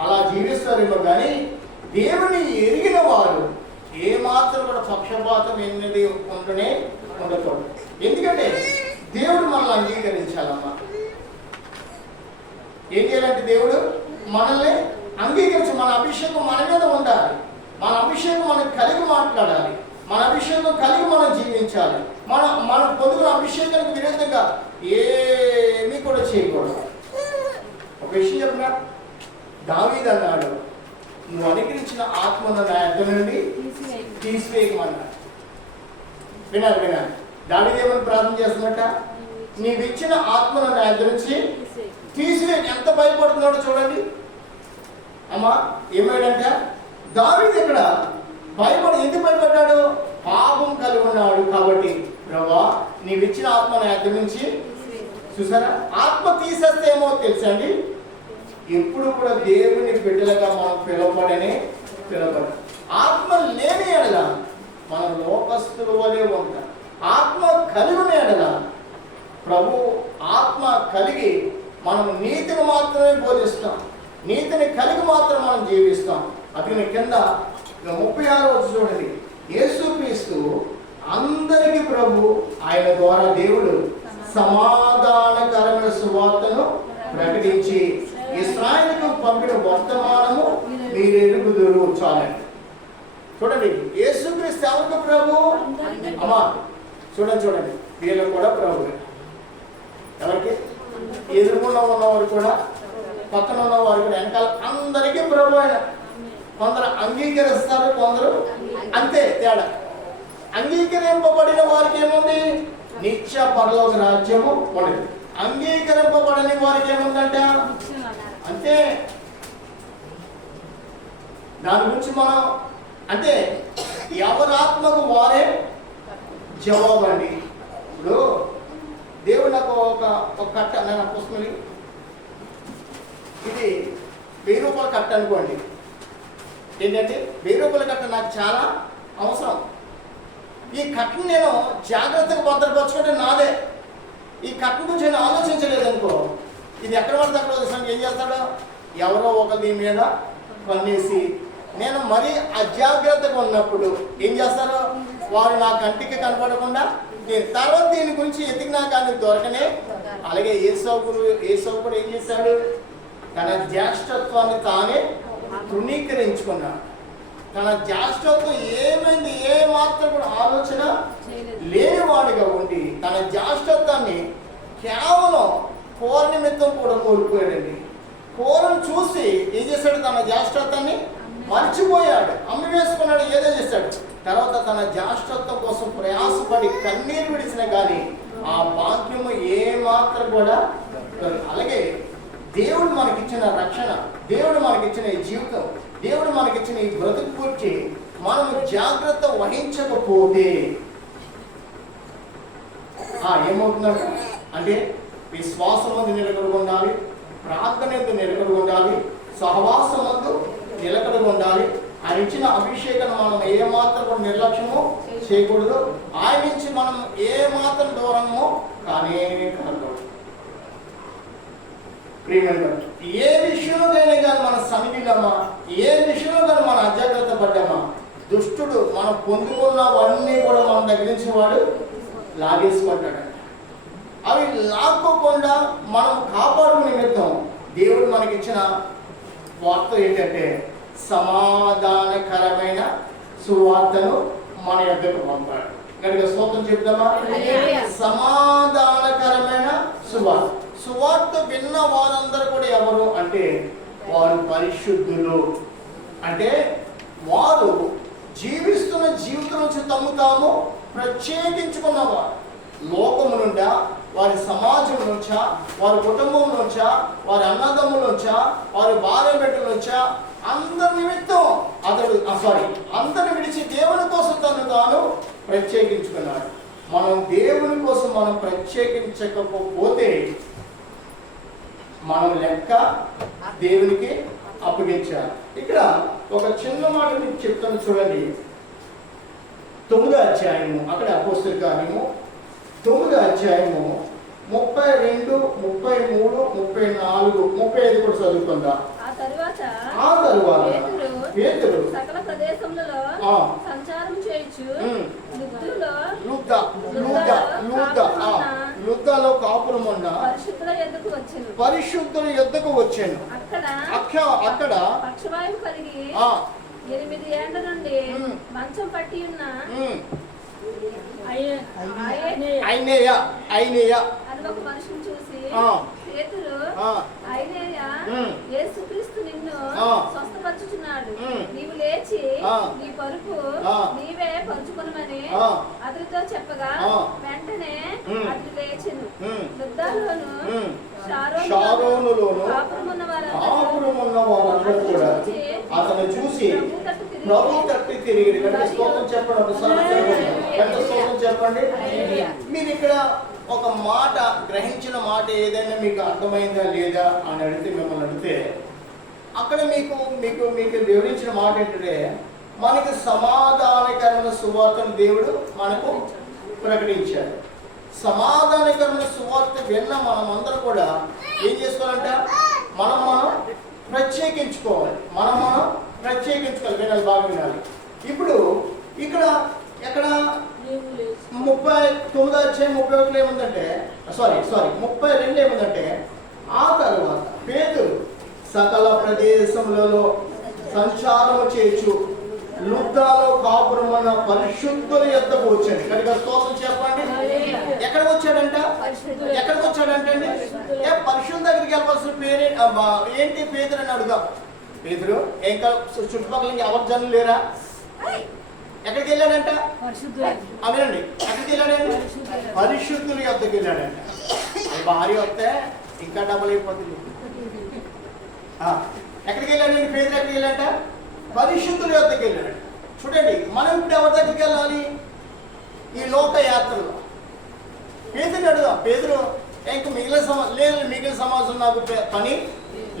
అలా జీవిస్తారేమో కానీ దేవుని ఎరిగిన వారు ఏమాత్రం కూడా పక్షపాతం ఎన్నది ఉంటూనే ఉండకూడదు. ఎందుకంటే దేవుడు మనల్ని అంగీకరించాలమ్మా. ఏం చేయాలంటే దేవుడు మనల్ని అంగీకరించి, మన అభిషేకం మన మీద ఉండాలి, మన అభిషేకం మనం కలిగి మాట్లాడాలి, మన అభిషేకం కలిగి మనం జీవించాలి. మనం పొందుకున్న అభిషేకానికి విరుద్ధంగా ఏమీ కూడా చేయకూడదు. ఒక విషయం చెప్పిన, దావీదు అన్నాడు, నువ్వు అనుగ్రహించిన ఆత్మను నా యొద్ద నుండి తీసివేయమన్నాడు. వినాలి. దావీదు ఏమని ప్రార్థన చేస్తున్నట్ట, నీవిచ్చిన ఆత్మను నా యొద్ద నుంచి తీసివే. ఎంత భయపడుతున్నాడో చూడండి అమ్మా. ఏమాడంట దావీదు ఇక్కడ భయపడి, ఎందుకు భయపడ్డాడు? పాపం కలిగి ఉన్నాడు కాబట్టి. ప్రభువా నీవిచ్చిన ఆత్మ నా యొద్ద నుంచి, చూసారా, ఆత్మ తీసేస్తే ఏమో తెలుసా అండి, ఎప్పుడు కూడా దేవుని బిడ్డలుగా మనం పిలవబడని ఆత్మ లేని ఎడల మనం లోకస్తుల వలె ఉంటాం. ఆత్మ కలిగిన ఎడల, ప్రభు ఆత్మ కలిగి మనం నీతిని మాత్రమే బోధిస్తాం, నీతిని కలిగి మాత్రం మనం జీవిస్తాం. అతని కింద 36వ చూడండి, యేసుక్రీస్తు అందరికీ ప్రభు, ఆయన ద్వారా దేవుడు సమాధానకరమైన సువార్తను ప్రకటించి ఇశ్రాయేలుకు పంపిన వర్తమానము మీరు ఎరుగుదురు. చాలండి. చూడండి, యేసుక్రీస్తు ఎవరికి ప్రభు? అమ్మా చూడండి, వీళ్ళు కూడా ప్రభు. ఎవరికి? ఎదురుకుండా ఉన్నవారు కూడా, పక్కన ఉన్నవారు కూడా, వెనకాల అందరికీ ప్రభు ఆయన. కొందరు అంగీకరిస్తారు, కొందరు అంతే తేడా. అంగీకరింపబడిన వారికి ఏముంది? నిత్య పరలోక రాజ్యము ఉండదు. అంగీకరింపబడని వారికి ఏముందంట? అంతే. దాని గురించి మనం అంటే ఎవరాత్మకు వారే జవాబు అండి. ఇప్పుడు దేవుడు నాకు ఒక కట్ట, నా పుస్తకం ఇది 1000 రూపాయల కట్ట అనుకోండి. ఏంటంటే 1000 రూపాయల కట్ట నాకు చాలా అవసరం. ఈ కట్టను నేను జాగ్రత్తగా భద్రపరచుకుంటే నాదే. ఈ కట్టను గురించి నేను ఆలోచించలేదు అనుకో, ఇది ఎక్కడ పడితే అక్కడ వదిలేసాను. ఏం చేస్తాడు? ఎవరో ఒక దీని మీద పన్నేసి, నేను మరీ అజాగ్రత్తగా ఉన్నప్పుడు ఏం చేస్తారు? వారు నా కంటికి కనపడకుండా తర్వాత దీని గురించి ఎతికినా కానీ దొరకనే. అలాగే ఏసావు కూడా ఏం చేశాడు? తన జ్యేష్ఠత్వాన్ని తానే తృణీకరించుకున్నాడు. తన జ్యేష్ఠత్వం ఏమైంది, ఏ మాత్రం కూడా ఆలోచన లేనివాడిగా ఉండి తన జ్యేష్ఠత్వాన్ని కేవలం కూర నిమిత్తం కూడా కోల్పోయాడండి. కూరను చూసి ఏం చేశాడు? తన జ్యేష్ఠత్వాన్ని మర్చిపోయాడు, అమ్మి వేసుకున్నాడు, ఏదో చేశాడు. తర్వాత తన జ్యేష్ఠత్వం కోసం ప్రయాసపడి కన్నీరు విడిచిన కానీ ఆ భాగ్యము ఏ మాత్రం కూడా. అలాగే దేవుడు మనకిచ్చిన రక్షణ, దేవుడు మనకిచ్చిన ఈ జీవితం, దేవుడు మనకిచ్చిన ఈ బ్రతుకు గురించి మనం జాగ్రత్త వహించకపోతే ఏమవుతుందంట అంటే విశ్వాసం మందు నిలకడగా ఉండాలి, ప్రార్థన నిలకడగా ఉండాలి, సహవాసం మందు నిలకడగా ఉండాలి. ఆయన ఇచ్చిన అభిషేకాన్ని మనం ఏ మాత్రం కూడా నిర్లక్ష్యము చేయకూడదు. ఆయన నుంచి మనం ఏ మాత్రం దూరము కానీ కాదు. ఏ విషయంలో కానీ మన సన్నిధిలమా, ఏ విషయంలో కానీ మన అజాగ్రత్త పడ్డామా, దుష్టుడు మనం పొందుకున్నవన్నీ కూడా మన దగ్గర నుంచి వాడు లాగేసుకుంటాడు. అవి లాక్కోకుండా మనం కాపాడుకునే నిమిత్తం దేవుడు మనకిచ్చిన వార్త ఏంటంటే సమాధానకరమైన సువార్తను మన యొద్దకు పంపాడు. కనుక స్తోత్రం చెప్తామా? సమాధానకరమైన సువార్త. సువార్త విన్న వారందరూ కూడా ఎవరు అంటే వారు పరిశుద్ధులు. అంటే వారు జీవిస్తున్న జీవితం నుంచి తమ్ము తాము ప్రత్యేకించుకున్నవారు. లోకము నుండా, వారి సమాజం నుంచా, వారి కుటుంబం నుంచా, వారి అన్నదమ్ముల నుంచా, వారి భార్య బిడ్డల నుంచా అందరి నిమిత్తం అందరిని విడిచి దేవుని కోసం తను తాను ప్రత్యేకించుకున్నాడు. మనం దేవుని కోసం మనం ప్రత్యేకించకపోతే మనం లెక్క దేవునికి అప్పగించాలి. ఇక్కడ ఒక చిన్న మాట మీకు చెప్తాను చూడండి. 9వ అధ్యాయము, అక్కడ అపోస్తలుల కార్యము 9వ అధ్యాయము 32, 33, 34, 35 కూడా చదువుకుందా. ఆ తరువాత పేతురు సకల ప్రదేశములలో సంచారం చేయుచు లుద్దలో కాపురమున్న పరిశుద్ధుల యొద్దకు వచ్చెను. పరిశుద్ధుల యొద్దకు వచ్చాను. అక్కడ పక్షవాయువు కలిగి 8 ఏళ్ల నుండి మంచం పట్టి ఉన్న ఐనేయ అని ఒక మనిషిని చూసి పేతురు, ఐనేయ, యేసుక్రీస్తు నిన్ను స్వస్థపరచుచున్నాడు, నీవు లేచి నీ పరుపు నీవే పరుచుకొనమని అతనితో చెప్పగా వెంటనే అతడు లేచెను. లుద్దలోను షారోనులోను కాపురమున్న వారందరూ కూడా అతను చూసి ప్రభు తట్టి తిరిగి స్తోత్రం చెప్పండి. మీరు ఇక్కడ ఒక మాట గ్రహించిన మాట ఏదైనా మీకు అర్థమైందా లేదా అని అడిగితే, మిమ్మల్ని అడిగితే అక్కడ మీకు మీకు మీకు వివరించిన మాట ఏంటంటే, మనకి సమాధానకరమైన సువార్తను దేవుడు మనకు ప్రకటించాడు. సమాధానకరమైన సువార్త విన్న మనమందరం కూడా ఏం చేసుకోవాలంటే మనం ప్రత్యేకించుకోవాలి. మనం ప్రత్యేకించుకోవాలి. వినాలి, బాగా వినాలి. ఇప్పుడు ఇక్కడ ఎక్కడ 39 అధ్యాయం 31 ఏముందంటే, సారీ 32 ఏముందంటే, ఆ తర్వాత పేతురు సకల ప్రదేశములలో సంచారము చేయొచ్చు లుద్దలో కాపురమున్న పరిశుద్ధుల యొద్దకు వచ్చాడు. కనుక స్తోత్రం చెప్పండి. ఎక్కడికి వచ్చాడంటే అండి పరిశుద్ధ దగ్గరికి వెళ్ళవలసిన పేరే ఏంటి? పేతురు అని అడుగుదాం. పేతురు ఇంకా చుట్టుపక్కల ఎవరి జనులు లేరా? ఎక్కడికి వెళ్ళాడంట? అదేనండి, ఎక్కడికి వెళ్ళాడండి? పరిశుద్ధుల యొద్దకు వెళ్ళాడంట. భార్య వస్తే ఇంకా డబుల్ అయిపోతుంది. ఎక్కడికి వెళ్ళాడండి పేతురు? ఎక్కడికి వెళ్ళాడంట? పరిశుద్ధుల యొద్దకు వెళ్ళాడు. చూడండి, మనం ఇప్పుడు ఎవరి దగ్గరికి వెళ్ళాలి? ఈ లోక యాత్రలో పేతురు అడుగుదాం. పేతురు ఇంక మిగిలిన సమాజం నాకు పని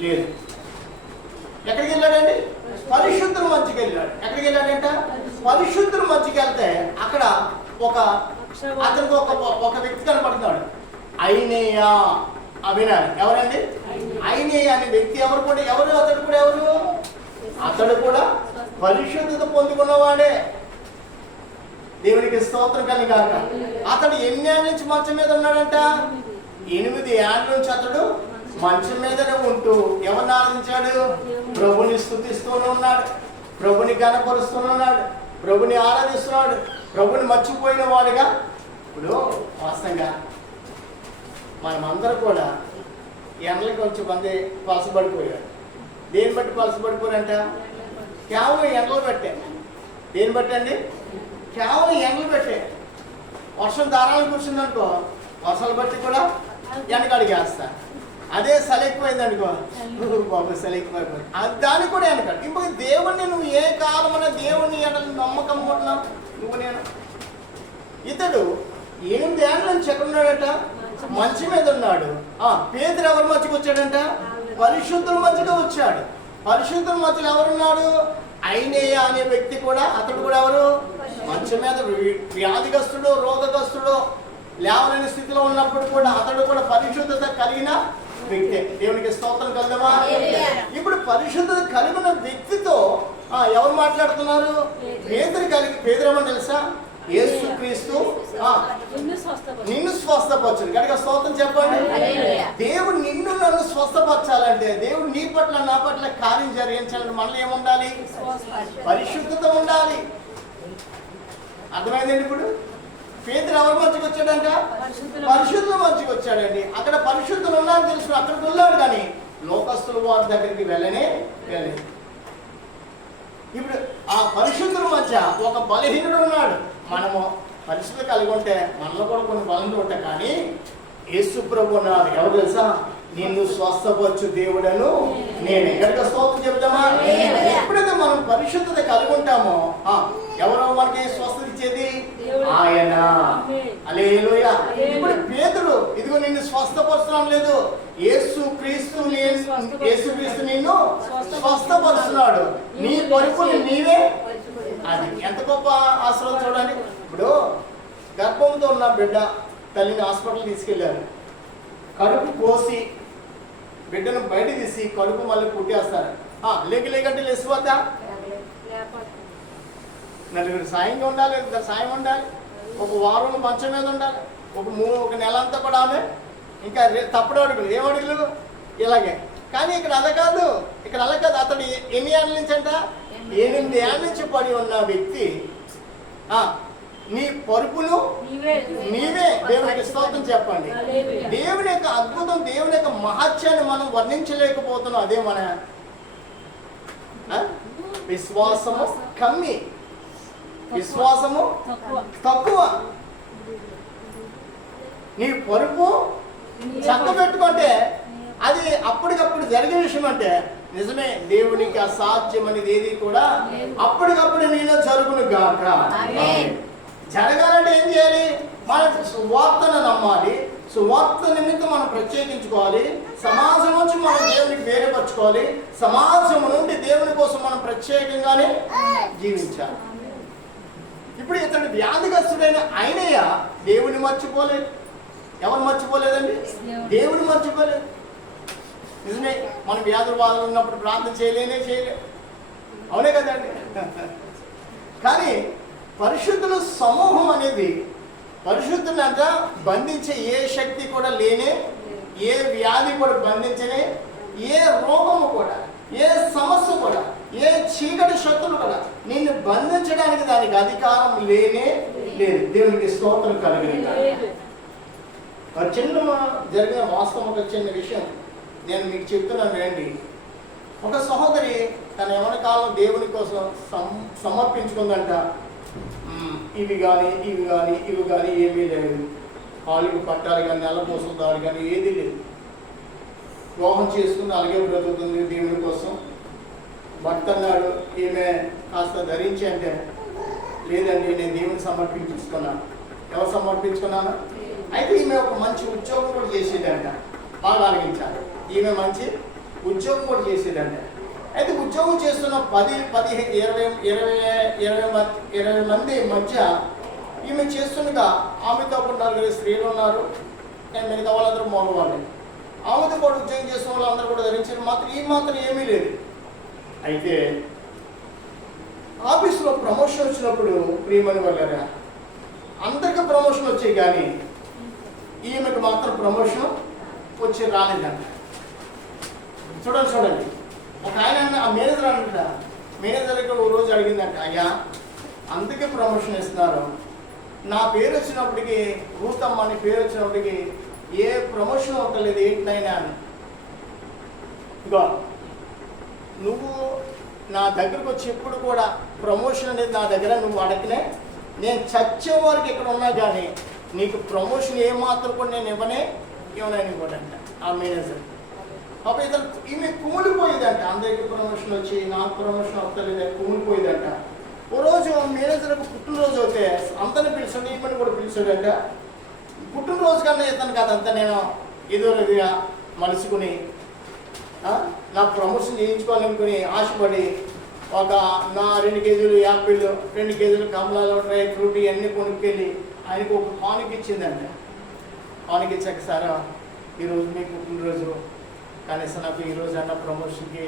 లేదు. ఎక్కడికి వెళ్ళాడండి? పరిశుద్ధుల మధ్యకి వెళ్ళాడు. ఎక్కడికి వెళ్ళాడంట? పరిశుద్ధుల మధ్యకి వెళ్తే అక్కడ అతనికి ఒక వ్యక్తి కనపడుతున్నాడు. ఐనేయ. వినాలి, ఎవరండి? ఐనేయ అనే వ్యక్తి అతడు కూడా పరిశుద్ధత పొందుకున్నవాడే. దేవునికి స్తోత్రం కలిగాక. అతడు ఎన్ని ఏళ్ళ నుంచి మంచం మీద ఉన్నాడంట? 8 ఏళ్ళ నుంచి అతడు మంచం మీదనే ఉంటూ ఎవరిని ఆరాధించాడు? ప్రభుని స్తుతిస్తూనే ఉన్నాడు, ప్రభుని గణపరుస్తున్నాడు, ప్రభుని ఆరాధిస్తున్నాడు, ప్రభుని మర్చిపోయిన వాడుగా. ఇప్పుడు వాస్తవంగా మనమందరూ కూడా ఎండలకి కొంచెం మంది పలసబడిపోయారు. దేని బట్టి పలసబడిపోయారంట? కేవలం ఎండలు పెట్టే. దేని బట్టి అండి? కేవలం ఎండలు పెట్టే. వర్షం దారాలు కూర్చుందనుకో, వర్షాలు బట్టి కూడా వెనకడిగేస్తా. అదే సెలెక్కిపోయింది అనుకో, బాబు సెలెక్కిపోయిపోయింది, దానికి కూడా వెనకాడు. ఇప్పుడు దేవుణ్ణి నువ్వు ఏ కాలమన్నా దేవుణ్ణి ఎడలు నమ్మకం ఉంటున్నావు నువ్వు నేను. ఇతడు 8 ఏళ్ళ నుంచి ఎక్కడున్నాడట? మంచి మీద ఉన్నాడు. పేతురు ఎవరి మధ్యకి వచ్చాడంట? పరిశుద్ధుల మధ్యగా వచ్చాడు. పరిశుద్ధుల మధ్యలో ఎవరున్నాడు? ఐనేయ అనే వ్యక్తి కూడా. అతడు కూడా ఎవరు? మంచం మీద వ్యాధిగస్తుడు, రోగగ్రస్తుడు, లేవలేని స్థితిలో ఉన్నప్పుడు కూడా అతడు కూడా పరిశుద్ధత కలిగిన వ్యక్తి. దేవునికి స్తోత్రం కలదమా? ఇప్పుడు పరిశుద్ధత కలిగిన వ్యక్తితో ఎవరు మాట్లాడుతున్నారు? పేతురు ఏమని తెలుసా? యేసుక్రీస్తు నిన్ను స్వస్థపరచు. కనుక స్తోత్రం చెప్పండి. దేవుడు నిన్ను నన్ను స్వస్థపరచాలంటే, దేవుడు నీ పట్ల నా పట్ల కార్యం జరిగించాలంటే మనలో ఏముండాలి? పరిశుద్ధత ఉండాలి. అర్థమైందండి? ఇప్పుడు పేతురు ఎవరి మధ్యకి వచ్చాడంట? పరిశుద్ధుల మధ్యకి వచ్చాడండి. అక్కడ పరిశుద్ధులు ఉన్నారని తెలుసు, అక్కడికి వెళ్ళాడు, కానీ లోకస్తుల వారి దగ్గరికి వెళ్ళలేదు. ఇప్పుడు ఆ పరిశుద్ధుల మధ్య ఒక బలహీనుడు ఉన్నాడు. మనము పరిశుద్ధత కలిగి ఉంటే మనలో కూడా కొన్ని బలంగా ఉంటాయి, కానీ యేసు ప్రభు ఉన్నారు. ఎవరు తెలుసా? నిన్ను స్వస్థపరచు దేవుడను నేనే. కనుక స్తోత్రం చెప్తామా? ఎప్పుడైతే మనం పరిశుద్ధత కలిగి ఉంటామో ఎవరో మనకి స్వస్థత ఇచ్చేది? ఆయన. హల్లెలూయా. ఇప్పుడు పేతురు ఇదిగో నిన్ను స్వస్థపరుస్తున్నాం లేదు, యేసుక్రీస్తు నిన్ను స్వస్థపరుస్తున్నాడు, నీ పరుపుని నీవే. అది ఎంత గొప్ప ఆశ్రమం చూడండి. ఇప్పుడు గర్భంతో ఉన్న బిడ్డ తల్లిని హాస్పిటల్ తీసుకెళ్లారు. కడుపు కోసి బిడ్డను బయట తీసి కడుపు మళ్ళీ పుట్టేస్తారు. లేకంటే లేచిపోతా? నలుగురు సాయంగా ఉండాలి, ఇద్దరు సాయం ఉండాలి, ఒక వారం మంచం మీద ఉండాలి. ఒక నెల అంతా కూడా ఆమె ఇంకా తప్పుడు అడుగులు ఏమడుగులు ఇలాగే. కానీ ఇక్కడ అలా కాదు, అతడు ఎన్ని ఏళ్ళ నుంచి అంట 8 ఏళ్ళ నుంచి పడి ఉన్న వ్యక్తి నీ పరుపును నీవే దేవునికి స్తోత్రం చెప్పండి. దేవుని యొక్క అద్భుతం, దేవుని యొక్క మహత్యాన్ని మనం వర్ణించలేకపోతున్నాం. అదే మన విశ్వాసము కమ్మి, విశ్వాసము తక్కువ. నీ పరుపు చక్క పెట్టుకుంటే అది అప్పటికప్పుడు జరిగే విషయం అంటే నిజమే. దేవునికి అసాధ్యం అనేది ఏది కూడా అప్పటికప్పుడు నీలో జరుగును గాక. జరగాలంటే ఏం చేయాలి? మన సువార్తను నమ్మాలి, సువార్త నిమిత్తం మనం ప్రత్యేకించుకోవాలి, సమాజం నుంచి మనం దేవునికి వేరేపరచుకోవాలి, సమాజం నుండి దేవుని కోసం మనం ప్రత్యేకంగానే జీవించాలి. ఇప్పుడు ఇతడు వ్యాధిగ్రస్తుడైన ఆయనయ్య దేవుని మర్చిపోలేదు. ఎవరు మర్చిపోలేదండి? దేవుని మర్చిపోలేదు. నిజమే, మనం వ్యాధుల బాధలు ఉన్నప్పుడు ప్రార్థన చేయలేదు, అవునే కదండి. కానీ పరిశుద్ధుల సమూహం అనేది పరిశుద్ధులంట బంధించే ఏ శక్తి కూడా లేనే, ఏ వ్యాధి కూడా బంధించనే, ఏ రోగము కూడా, ఏ సమస్య కూడా, ఏ చీకటి శక్తులు కూడా నిన్ను బంధించడానికి దానికి అధికారం లేనే లేదు. దేవునికి స్తోత్రం కలిగిన చిన్న జరిగిన వాస్తవం, ఒక చిన్న విషయం నేను మీకు చెప్తున్నాను రండి. ఒక సహోదరి తన యవ్వన కాలం దేవుని కోసం సమర్పించుకుందంట. ఇవి కానీ ఏమీ లేదు. కాలికి పట్టాలి కానీ, నెలపోసం దాడి కానీ ఏదీ లేదు. వివాహం చేసుకుని అలాగే బ్రతుకుతుంది దేవుని కోసం. భర్త అన్నాడు ఈమె కాస్త ధరించి అంటే, లేదండి నేను దేవుని సమర్పించుకున్నాను. ఎవరు సమర్పించుకున్నాను? అయితే ఈమె ఒక మంచి ఉద్యోగం కూడా చేసేదంట. బాగా ఆలోచించాలి. ఈమె మంచి ఉద్యోగం కూడా చేసేదంట. అయితే ఉద్యోగం చేస్తున్న 10, 15, 20 మంది మధ్య ఈమె చేస్తుండగా ఆమెతో ఒక 4 స్త్రీలు ఉన్నారు. మిగతా వాళ్ళందరూ మగవాళ్ళే. ఆమెతో పాటు ఉద్యోగం చేసిన వాళ్ళందరూ కూడా ధరించారు. మాత్రం ఏమీ లేదు. అయితే ఆఫీసులో ప్రమోషన్ వచ్చినప్పుడు ప్రియమని వాళ్ళరా అందరికీ ప్రమోషన్ వచ్చాయి, కానీ ఈమెకు మాత్రం ప్రమోషన్ వచ్చి రాలేదంట. చూడండి, ఒక ఆయన ఆ మేనేజర్ అంట, మేనేజర్కి ఒక రోజు అడిగిందంట, అయ్యా అందుకే ప్రమోషన్ ఇస్తున్నారు, నా పేరు వచ్చినప్పటికీ, రూతమ్మ అని పేరు వచ్చినప్పటికీ ఏ ప్రమోషన్ అవ్వట్లేదు, ఏంటైనా అని. ఇగో నువ్వు నా దగ్గరకు వచ్చి ఎప్పుడు కూడా ప్రమోషన్ అనేది నా దగ్గర నువ్వు అడగనే, నేను చచ్చే వారికి ఇక్కడ ఉన్నా కానీ నీకు ప్రమోషన్ ఏమాత్రం కూడా నేను ఇవ్వనని కూడా అంట ఆ మేనేజర్. అప్పుడు ఇతను ఈమె కుమిలిపోయేదంట, అందరికి ప్రమోషన్ వచ్చి నాకు ప్రమోషన్ అవుతలేదు కుమిలిపోయేదంట. ఓ రోజు మేనేజర్కి పుట్టినరోజు అయితే అందరిని పిలిచాడు, ఈమెను కూడా పిలిచాడంట. పుట్టినరోజు కన్నా ఇతను అదంతా నేను ఎదురుగా మలుసుకుని నా ప్రమోషన్ చేయించుకోవాలనుకుని ఆశపడి నా 2 కేజీలు యాపిల్, 2 కేజీలు కమలాలు, డ్రై ఫ్రూట్ ఇవన్నీ కొనుక్కెళ్ళి ఆయనకు ఒక కానుక ఇచ్చిందంట. కానుక ఇచ్చాక, సార్ ఈరోజు మీకు పుట్టినరోజు, కనీసం నాకు ఈరోజు అన్న ప్రమోషన్కి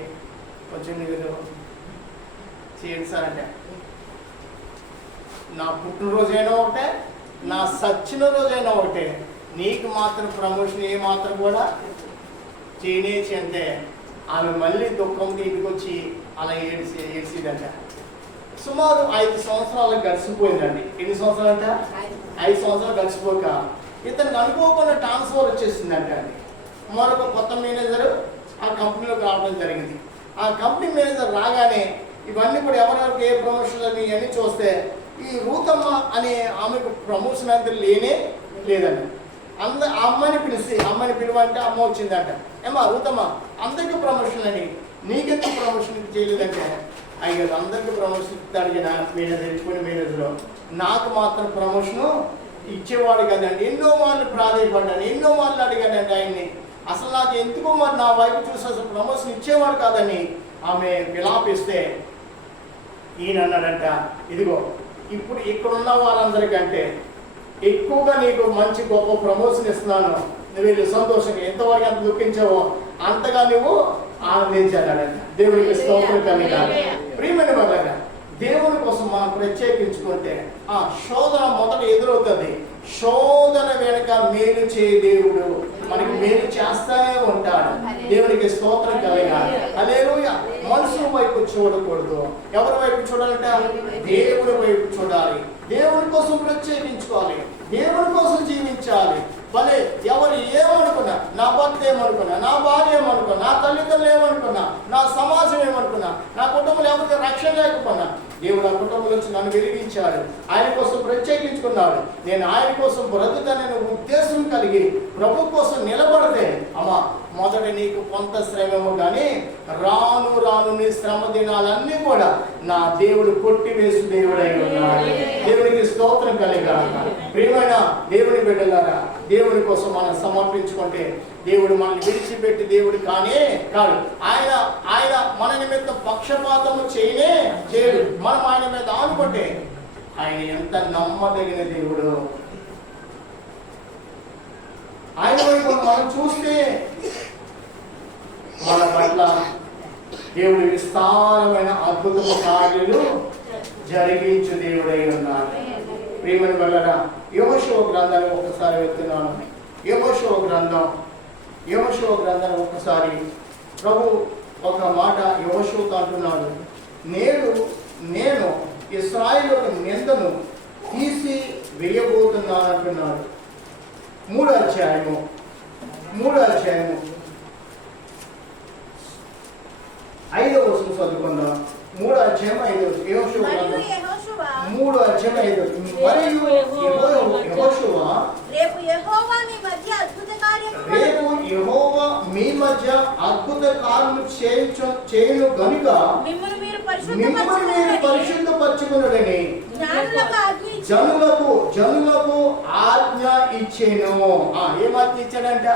కొంచెం మీరు చేయండి సార్ అంటే, నా పుట్టినరోజైనా ఒకటే, నా సచ్చిన రోజైనా ఒకటే, నీకు మాత్రం ప్రమోషన్ ఏమాత్రం కూడా చేయనేసి అంటే ఆమె మళ్ళీ దుఃఖంతో ఇంటికి వచ్చి అలా ఏడ్చిదంట. సుమారు 5 సంవత్సరాలు గడిచిపోయిందండి. ఎన్ని సంవత్సరాలు అంట? 5 సంవత్సరాలు గడిచిపోక ఇతనికి అనుకోకుండా ట్రాన్స్ఫర్ వచ్చేసిందంట అండి. మరొక కొత్త మేనేజర్ ఆ కంపెనీలోకి రావడం జరిగింది. ఆ కంపెనీ మేనేజర్ రాగానే ఇవన్నీ కూడా ఎవరెవరికి ఏ ప్రమోషన్ అని ఇవన్నీ చూస్తే ఈ రూతమ్మ అనే ఆమెకు ప్రమోషన్ అంతా లేదండి. ఆ అమ్మాయిని పిలువంటే అమ్మ వచ్చిందంట. ఏమా రూతమ్మ అందరికీ ప్రమోషన్ అని, నీకెందుకు ప్రమోషన్ చేయలేదంటే, అయ్యో అందరికీ ప్రమోషన్ అడిగిన మేనేజర్ నాకు మాత్రం ప్రమోషను ఇచ్చేవాడు కదండి. ఎన్నో మార్లు ప్రాధాయపడ్డాను, ఎన్నో మార్లు అడిగానండి ఆయన్ని, అసలు నాకు ఎందుకో మరి నా వైపు చూసి అసలు ప్రమోషన్ ఇచ్చేవాడు కాదని ఆమె విలాపిస్తే ఈయన అన్నాడంట, ఇదిగో ఇప్పుడు ఇక్కడున్న వారందరికంటే ఎక్కువగా నీకు మంచి గొప్ప ప్రమోషన్ ఇస్తున్నాను, నువ్వు వీళ్ళు సంతోషంగా ఎంతవరకు ఎంత దుఃఖించావో అంతగా నువ్వు ఆనందించాడంట. దేవుడికి స్తోత్రం కలిగాలి. ప్రియమైన వాళ్ళగా దేవుని కోసం మనం ప్రత్యేకించుకుంటే ఆ శోధన మొదట ఎదురవుతుంది. శోధన వెనక మేలు చేయ దేవుడు మనకి మేలు చేస్తానే ఉంటాడు. దేవునికి స్తోత్రం కలగాలి. హల్లెలూయా. మనుషుల వైపు చూడకూడదు. ఎవరి వైపు చూడాలంటే దేవుడి వైపు చూడాలి. దేవుని కోసం ప్రత్యేకించుకోవాలి. దేవుని కోసం జీవించాలి. భలే ఎవరు ఏమనుకున్నా, నా భర్త ఏమనుకున్నా, నా భార్య ఏమనుకున్నా, నా తల్లిదండ్రులు ఏమనుకున్నా, నా సమాజం ఏమనుకున్నా, నా కుటుంబంలో ఎవరికి రక్షణ లేకపోయినా దేవుడు ఆ కుటుంబం నుంచి నన్ను వెలిగించాడు. ఆయన కోసం ప్రత్యేకించుకున్నాడు. నేను ఆయన కోసం బ్రతుకుతాననే ఉద్దేశం కలిగి ప్రభు కోసం నిలబడితే అమ్మా మొదట నీకు కొంత శ్రమేమో కానీ రాను రాను నీ శ్రమ దినాలన్నీ కూడా నా దేవుడు కొట్టివేసు దేవుడై ఉన్నాడు. దేవునికి స్తోత్రం కలిగాక. ప్రియమైన దేవుని బిడ్డలారా, దేవుని కోసం మనం సమర్పించుకుంటే దేవుడు మనల్ని విడిచిపెట్టి దేవుడు కానే కాదు. ఆయన మన నిమిత్తం పక్షపాతము చేయడు. మనం ఆయన మీద ఆనుకుంటే ఆయన ఎంత నమ్మదగిన దేవుడు. ఆయన వైపు మనం చూస్తే మన పట్ల దేవుడి విస్తారమైన అద్భుత కార్యాలు జరిగించు దేవుడై ఉన్నాడు. ప్రియమైన వల్ల యెహోషువ గ్రంథాన్ని ఒకసారి వెళ్తున్నాను. యెహోషువ గ్రంథాన్ని ఒకసారి ప్రభు ఒక మాట యెహోషువతో అంటున్నాడు. నేను ఇశ్రాయేలు నిందను తీసి వేయబోతున్నాను అంటున్నాడు. 3వ అధ్యాయము 5వ వచనం చదువుకుందాం. 3వ అధ్యాయం 5వ యెహోషువ 3వ అధ్యాయం 5వ. మరియు యెహోషువ రేపు యెహోవా మీ మధ్య అద్భుత కార్యము చేయును గనుక మిమ్మల్ని మీరు పరిశుద్ధపరచుకునుడని జనులకు ఆజ్ఞ ఇచ్చేను. ఏమాజ్ఞ ఇచ్చాడంట?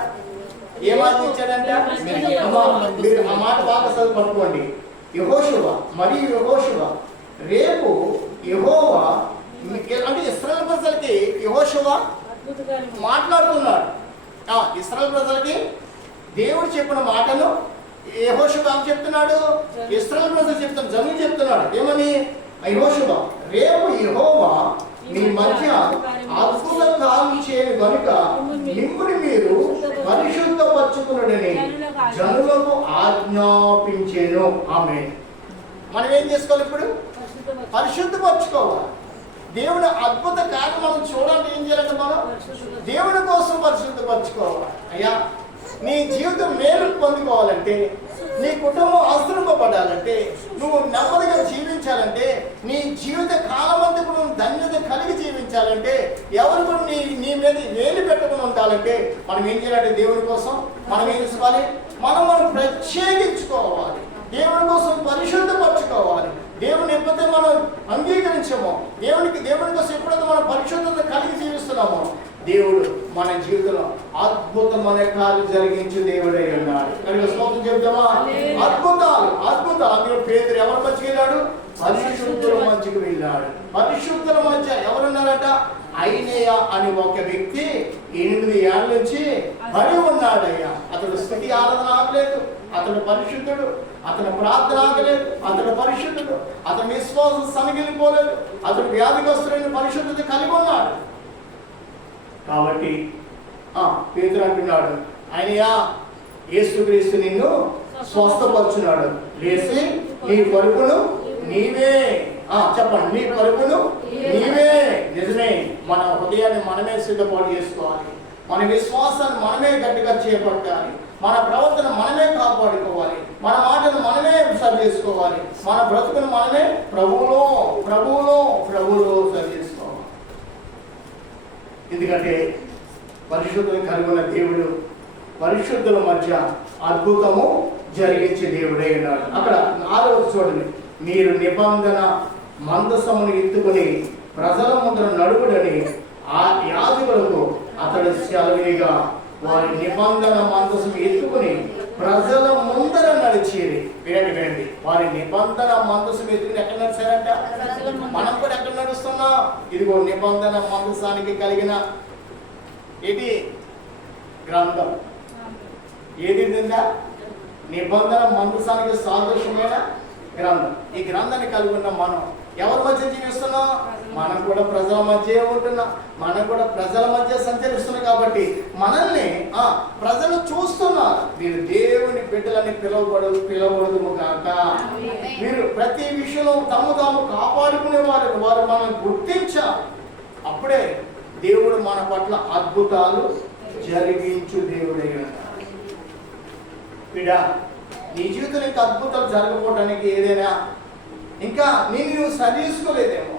మీరు ఆ మాట బాగా చదువు పట్టుకోండి. యెహోషువ రేపు యెహోవా అంటే ఇశ్రాయేలు ప్రజలకి యెహోషువ మాట్లాడుతున్నాడు. ఇశ్రాయేలు ప్రజలకి దేవుడు చెప్పిన మాటను యెహోషువ చెప్తున్నాడు. ఇశ్రాయేలు ప్రజలు చెప్తున్నాడు, జనులు చెప్తున్నాడు. ఏమని? యెహోషువ రేపు యెహోవా మీ మధ్య అద్భుత కార్యం చేయను కనుక మిమ్మల్ని మీరు పరిశుద్ధపరచుకునుడని జనులకు ఆజ్ఞాపించెను. ఆమేన్. మనం ఏం చేసుకోవాలి? ఇప్పుడు పరిశుద్ధపరచుకోవాలి. దేవుని అద్భుత కార్యం మనం చూడాలంటే ఏం చేయాలంటే మనం దేవుని కోసం పరిశుద్ధపరచుకోవాలి. అయ్యా నీ జీవితం మేలు పొందుకోవాలంటే, నీ కుటుంబం ఆశ్రయింపబడాలంటే, నువ్వు నెమ్మదిగా జీవించాలంటే, నీ జీవిత కాలమంతా కూడా ధన్యత కలిగి జీవించాలంటే, ఎవరు కూడా నీ మీద వేలు పెట్టుకుని ఉండాలంటే మనం ఏం చేయాలంటే దేవుని కోసం మనం ఏం చేసుకోవాలి? మనం ప్రత్యేకించుకోవాలి. దేవుని కోసం పరిశుద్ధపరచుకోవాలి. దేవుని ఎప్పుడైతే మనం అంగీకరించామో, దేవుని కోసం ఎప్పుడైతే మనం పరిశుద్ధత కలిగి జీవిస్తున్నామో దేవుడు మన జీవితంలో అద్భుతమైన కార్యం జరిగించు దేవుడై ఉన్నాడు. కనుక స్తోత్రం చెప్తామా? అద్భుతాలు అందులో పేతురు ఎవరి మధ్యకి వెళ్ళాడు? పరిశుద్ధుల మధ్యకి వెళ్ళాడు. పరిశుద్ధుల మధ్య ఎవరున్నారట? ఐనేయ అని ఒక వ్యక్తి 8 ఏళ్ళ నుంచి పడి ఉన్నాడయ్యా. అతడు స్థుతి ఆరాధన ఆగలేదు, అతడు పరిశుద్ధుడు, అతను ప్రార్థన ఆగలేదు, అతడు పరిశుద్ధుడు, అతని విశ్వాసం సనగిలిపోలేదు, అతడు వ్యాధిగ్రస్తుడైన పరిశుద్ధత కలిగి ఉన్నాడు. కాబట్టి పేతురు అంటున్నాడు, ఆయనయా యేసుక్రీస్తు నిన్ను స్వస్థపరుచున్నాడు, లేచి నీ పరుగును నీవే చెప్పండి, నీ పరుగును నీవే. నిజమే. మన హృదయాన్ని మనమే సిద్ధపాటు చేసుకోవాలి. మన విశ్వాసాన్ని మనమే గట్టిగా చేపట్టాలి. మన ప్రవర్తన మనమే కాపాడుకోవాలి. మన మాటను మనమే సరి చేసుకోవాలి. మన బ్రతుకును మనమే ప్రభువులో సరి చేసుకోవాలి. ఎందుకంటే పరిశుద్ధులు కలిగిన దేవుడు పరిశుద్ధుల మధ్య అద్భుతము జరిగించే దేవుడై ఉన్నాడు. అక్కడ 6వ చూడండి, మీరు నిబంధన మందసమును ఎత్తుకుని ప్రజల ముందర నడుపుడని ఆ యాజకులకు అతడు సెలవిగా వారి నిబంధన మందసం ఎత్తుకుని ప్రజల ముందర నడిచేది. వినండి, వారి నిబంధన మందసం ఎత్తుకుని ఎక్కడ నడిచారంట? మనం కూడా ఎక్కడ నడుస్తున్నాం? ఇదిగో నిబంధన మందసానికి కలిగిన ఇది గ్రంథం. ఏది తిందా? నిబంధన మందసానికి సాదృశ్యమైన గ్రంథం. ఈ గ్రంథాన్ని కలిగి ఉన్న మనం ఎవరి మధ్య జీవిస్తున్నాం? మనం కూడా ప్రజల మధ్య ఉంటున్నాం, మనం కూడా ప్రజల మధ్య సంచరిస్తున్నాం. కాబట్టి మనల్ని ప్రజలు చూస్తున్నారు, మీరు దేవుని బిడ్డలని పిలవబడదు కాక. మీరు ప్రతి విషయంలో తాము కాపాడుకునే వారు మనల్ని గుర్తించాలి. అప్పుడే దేవుడు మన పట్ల అద్భుతాలు జరిగించు దేవుడై ఉన్నాడు. బిడ్డ, నీ జీవితంలో ఇంకా అద్భుతాలు జరగకపోవడానికి ఏదైనా ఇంకా నువ్వు సరిచేసుకోలేదేమో,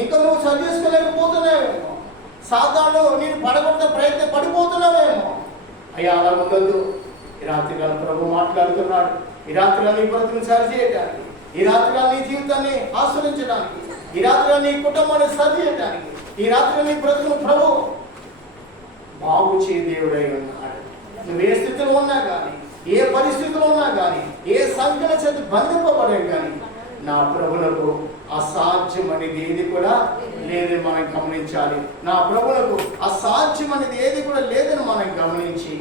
ఇంకా నువ్వు సరిచేసుకోలేకపోతున్నావేమో, సాతాను నేను పడగొట్టిన ప్రయత్నం పడిపోతున్నావేమో. అయ్యా, అలా ఉండదు. ఈ రాత్రికాలం ప్రభు మాట్లాడుతున్నాడు. ఈ రాత్రికాలం నీ బ్రతుకుని సరి చేయడానికి, ఈ రాత్రికాలం నీ జీవితాన్ని ఆస్వాదించడానికి, ఈ రాత్రికాలం నీ కుటుంబాన్ని సరి చేయడానికి, ఈ రాత్రి నీ బ్రతుకును ప్రభు బాగు చేయ దేవుడై ఉన్నాడు. నువ్వు ఏ స్థితిలో ఉన్నా కానీ, ఏ పరిస్థితిలో ఉన్నా కానీ, ఏ సంఖ్యల చేత బంధింపబడే కానీ, నా ప్రభులకు అసాధ్యం అనేది ఏది కూడా లేదని మనం గమనించాలి. నా ప్రభులకు అసాధ్యం అనేది ఏది కూడా లేదని మనం గమనించి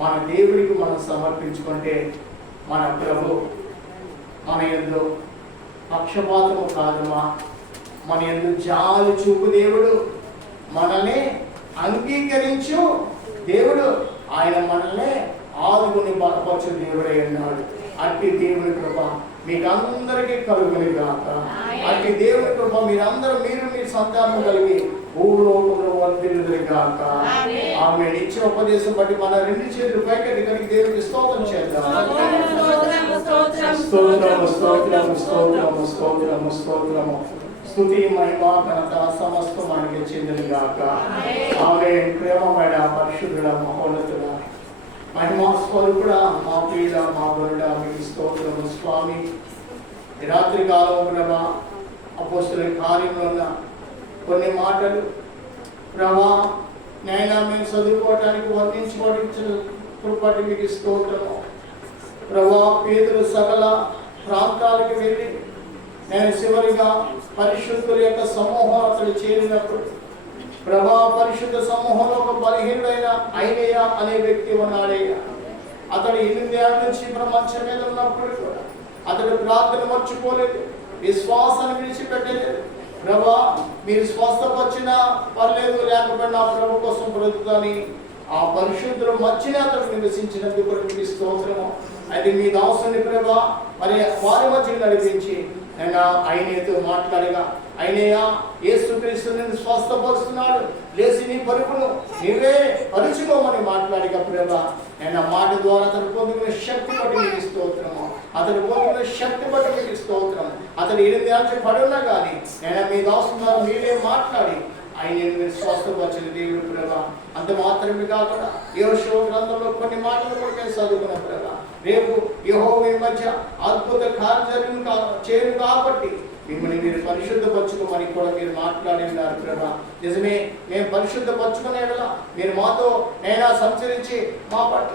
మన దేవుడికి మనం సమర్పించుకుంటే మన ప్రభు మన యందు పక్షపాతము కాదమ్మా, మన యందు జాలి చూపు దేవుడు, మనల్ని అంగీకరించు దేవుడు, ఆయన మనల్ని ఆదుకుని బలపరచు దేవుడై ఉన్నాడు. అట్టి దేవుని కృప మీకు అందరికీ కలుగుని గాక. అట్టి దేవుని కృప మీరందరూ మీ సంతానం కలిగి భూలోకంలో వర్ధిల్లుదురు గాక. ఆమె ఇచ్చిన ఉపదేశం బట్టి మన రెండు చేతులు పైకెత్తి కలిగి దేవునికి స్తోత్రం చేద్దాం. స్తోత్రము స్తోత్రము స్తోత్రము స్తోత్రము స్తోత్రము. స్తుతి మహిమ ఘనత సమస్తమానికి చెందిన గాక. ఆమె ప్రేమమైన పరిశుద్ధుడ మహోన్నతుడ మహిమా స్వరూపుడా మా ప్రియుడ మా వరుడ మీకు స్తోత్రము స్వామి. ఈ రాత్రి కాలం ప్రభా అపోస్తుల కార్యంలో ఉన్న కొన్ని మాటలు ప్రభా నైనా మేము చదువుకోవటానికి వర్ణించుకోవడానికి కృపటి మీకు స్తోత్రము ప్రభా. పేదలు సకల ప్రాంతాలకు వెళ్ళి నేను చివరిగా పరిశుద్ధుల యొక్క సమూహం అతడు చేరినప్పుడు ప్రభా పరిశుద్ధ సమూహంలో ఒక బలహీనుడైన ఐనేయ అనే వ్యక్తి ఉన్నాడయ్యా. అతడు 8 ఏళ్ళ నుంచి మంచం మీద ఉన్నప్పుడు కూడా అతడు ప్రార్థన మర్చిపోలేదు, విశ్వాసాన్ని విడిచిపెట్టలేదు. ప్రభా మీరు స్వస్థపరిచినా పర్లేదు, లేకపోయినా ప్రభు కోసం బ్రతుకుతాని ఆ పరిశుద్ధుల మధ్యనే అతడు నివసించినందుకు కూడా మీకు స్తోత్రము. అది మీ దాసుని ప్రభా మరి వారి మధ్య నడిపించి నేను ఆయనతో మాట్లాడగా ఆయనయా యేసుక్రీస్తు నిన్ను స్వస్థపరుస్తున్నాడు, లేచి నీ పరుపును నీవే పరుచుకోమని మాట్లాడిగా ప్రభా నేను ఆ మాట ద్వారా అతను పొందుకునే శక్తి బట్టి మీకు స్తోత్రము. అతడు పొందుకునే శక్తి బట్టి మీకు స్తోత్రం. అతడు 8 ఏళ్ళ పడున్నా కానీ నేను మీ దాసున్నారు మీరే మాట్లాడి ఆయన మీరు స్వస్థపరిచిన దేవుడు ప్రభా. అంత మాత్రమే కాకుండా యెహోషువ గ్రంథంలో కొన్ని మాటలు కూడా నేను చదువుకున్న ప్రభా. రేపు యెహోవా మీ మధ్య అద్భుత కార్యాలను చేయను కాబట్టి మిమ్మల్ని మీరు పరిశుద్ధపరచుకోమని కూడా మీరు మాట్లాడి ఉన్నారు ప్రభా. నిజమే, మేము పరిశుద్ధపరచుకునేలా మీరు మాతో నైనా సంచరించి మా పట్ల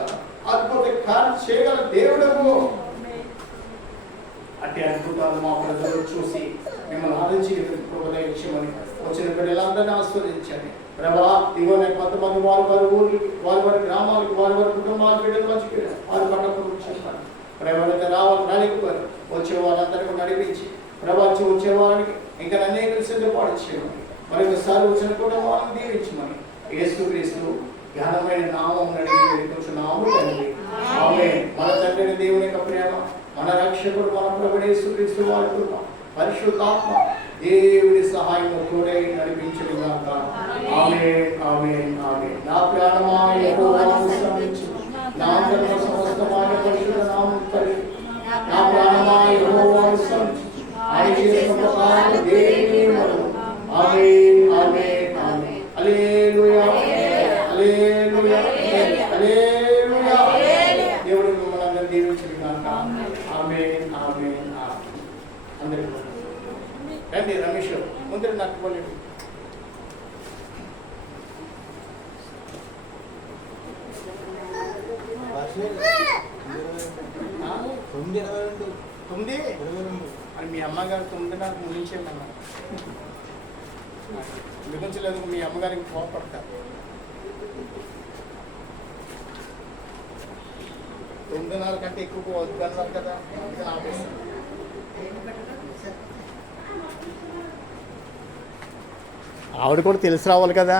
అద్భుత కార్యం చేయగల దేవుడు. అట్టి అద్భుతాలు మా ప్రజలు చూసి మిమ్మల్ని ఆలోచించి విషయమని వచ్చిన బిడ్డలందరినీ ఆస్వాదించండి ప్రభా. ఇగో నేను కొంతమంది వారి ఊరికి, వారి గ్రామాలకు, వారి కుటుంబాల బిడ్డలు మంచి వారి పట్టణం చెప్పాను ప్రభావిత రాలేకపోయారు. వచ్చే వారందరికీ నడిపించి ప్రభావించి వచ్చే వారికి ఇంకా అనేక సిద్ధపాటు చేయమని మరొకసారి వచ్చిన కుటుంబాలను దీవించమని యేసుక్రీస్తు ఘనమైన నామం నడిపించున్నాము తండ్రి. ఆమె మన తండ్రి దేవుని యొక్క ప్రేమ, మన రక్షకుడు మన ప్రభువు యేసుక్రీస్తు వారి కృప, పరిశుద్ధాత్మ దేవుని సహాయం తోడై నడిపించును గాక. ఆమేన్ ఆమేన్ ఆమేన్. నా ప్రాణమా యెహోవాను స్తుతించు, నా అంతరంగ సమస్తమైన పరిశుద్ధ నామమును పరిశుద్ధ. నా ప్రాణమా యెహోవాను స్తుతించు, ఆయన చేసిన ఉపకారములు దేవుడు. ఆమేన్ ఆమేన్ ఆమేన్. హల్లెలూయా హల్లెలూయా హల్లెలూయా. దేవుడు మిమ్మల్ని అందరినీ దీవించును గాక. ఆమేన్ ఆమేన్ ఆమేన్. అందరికీ రండి రమేష్ ముందు నట్టుకోలేదు. తొమ్మిది అని మీ అమ్మగారు 9:30 ముగించేమన్నా ముగించలేదు. మీ అమ్మగారికి కోపడతారు. 9:30 కంటే ఎక్కువ వద్దు అన్నారు కదా, అందుకని ఆపేస్తాను. ఆవిడ కూడా తెలిసి రావాలి కదా.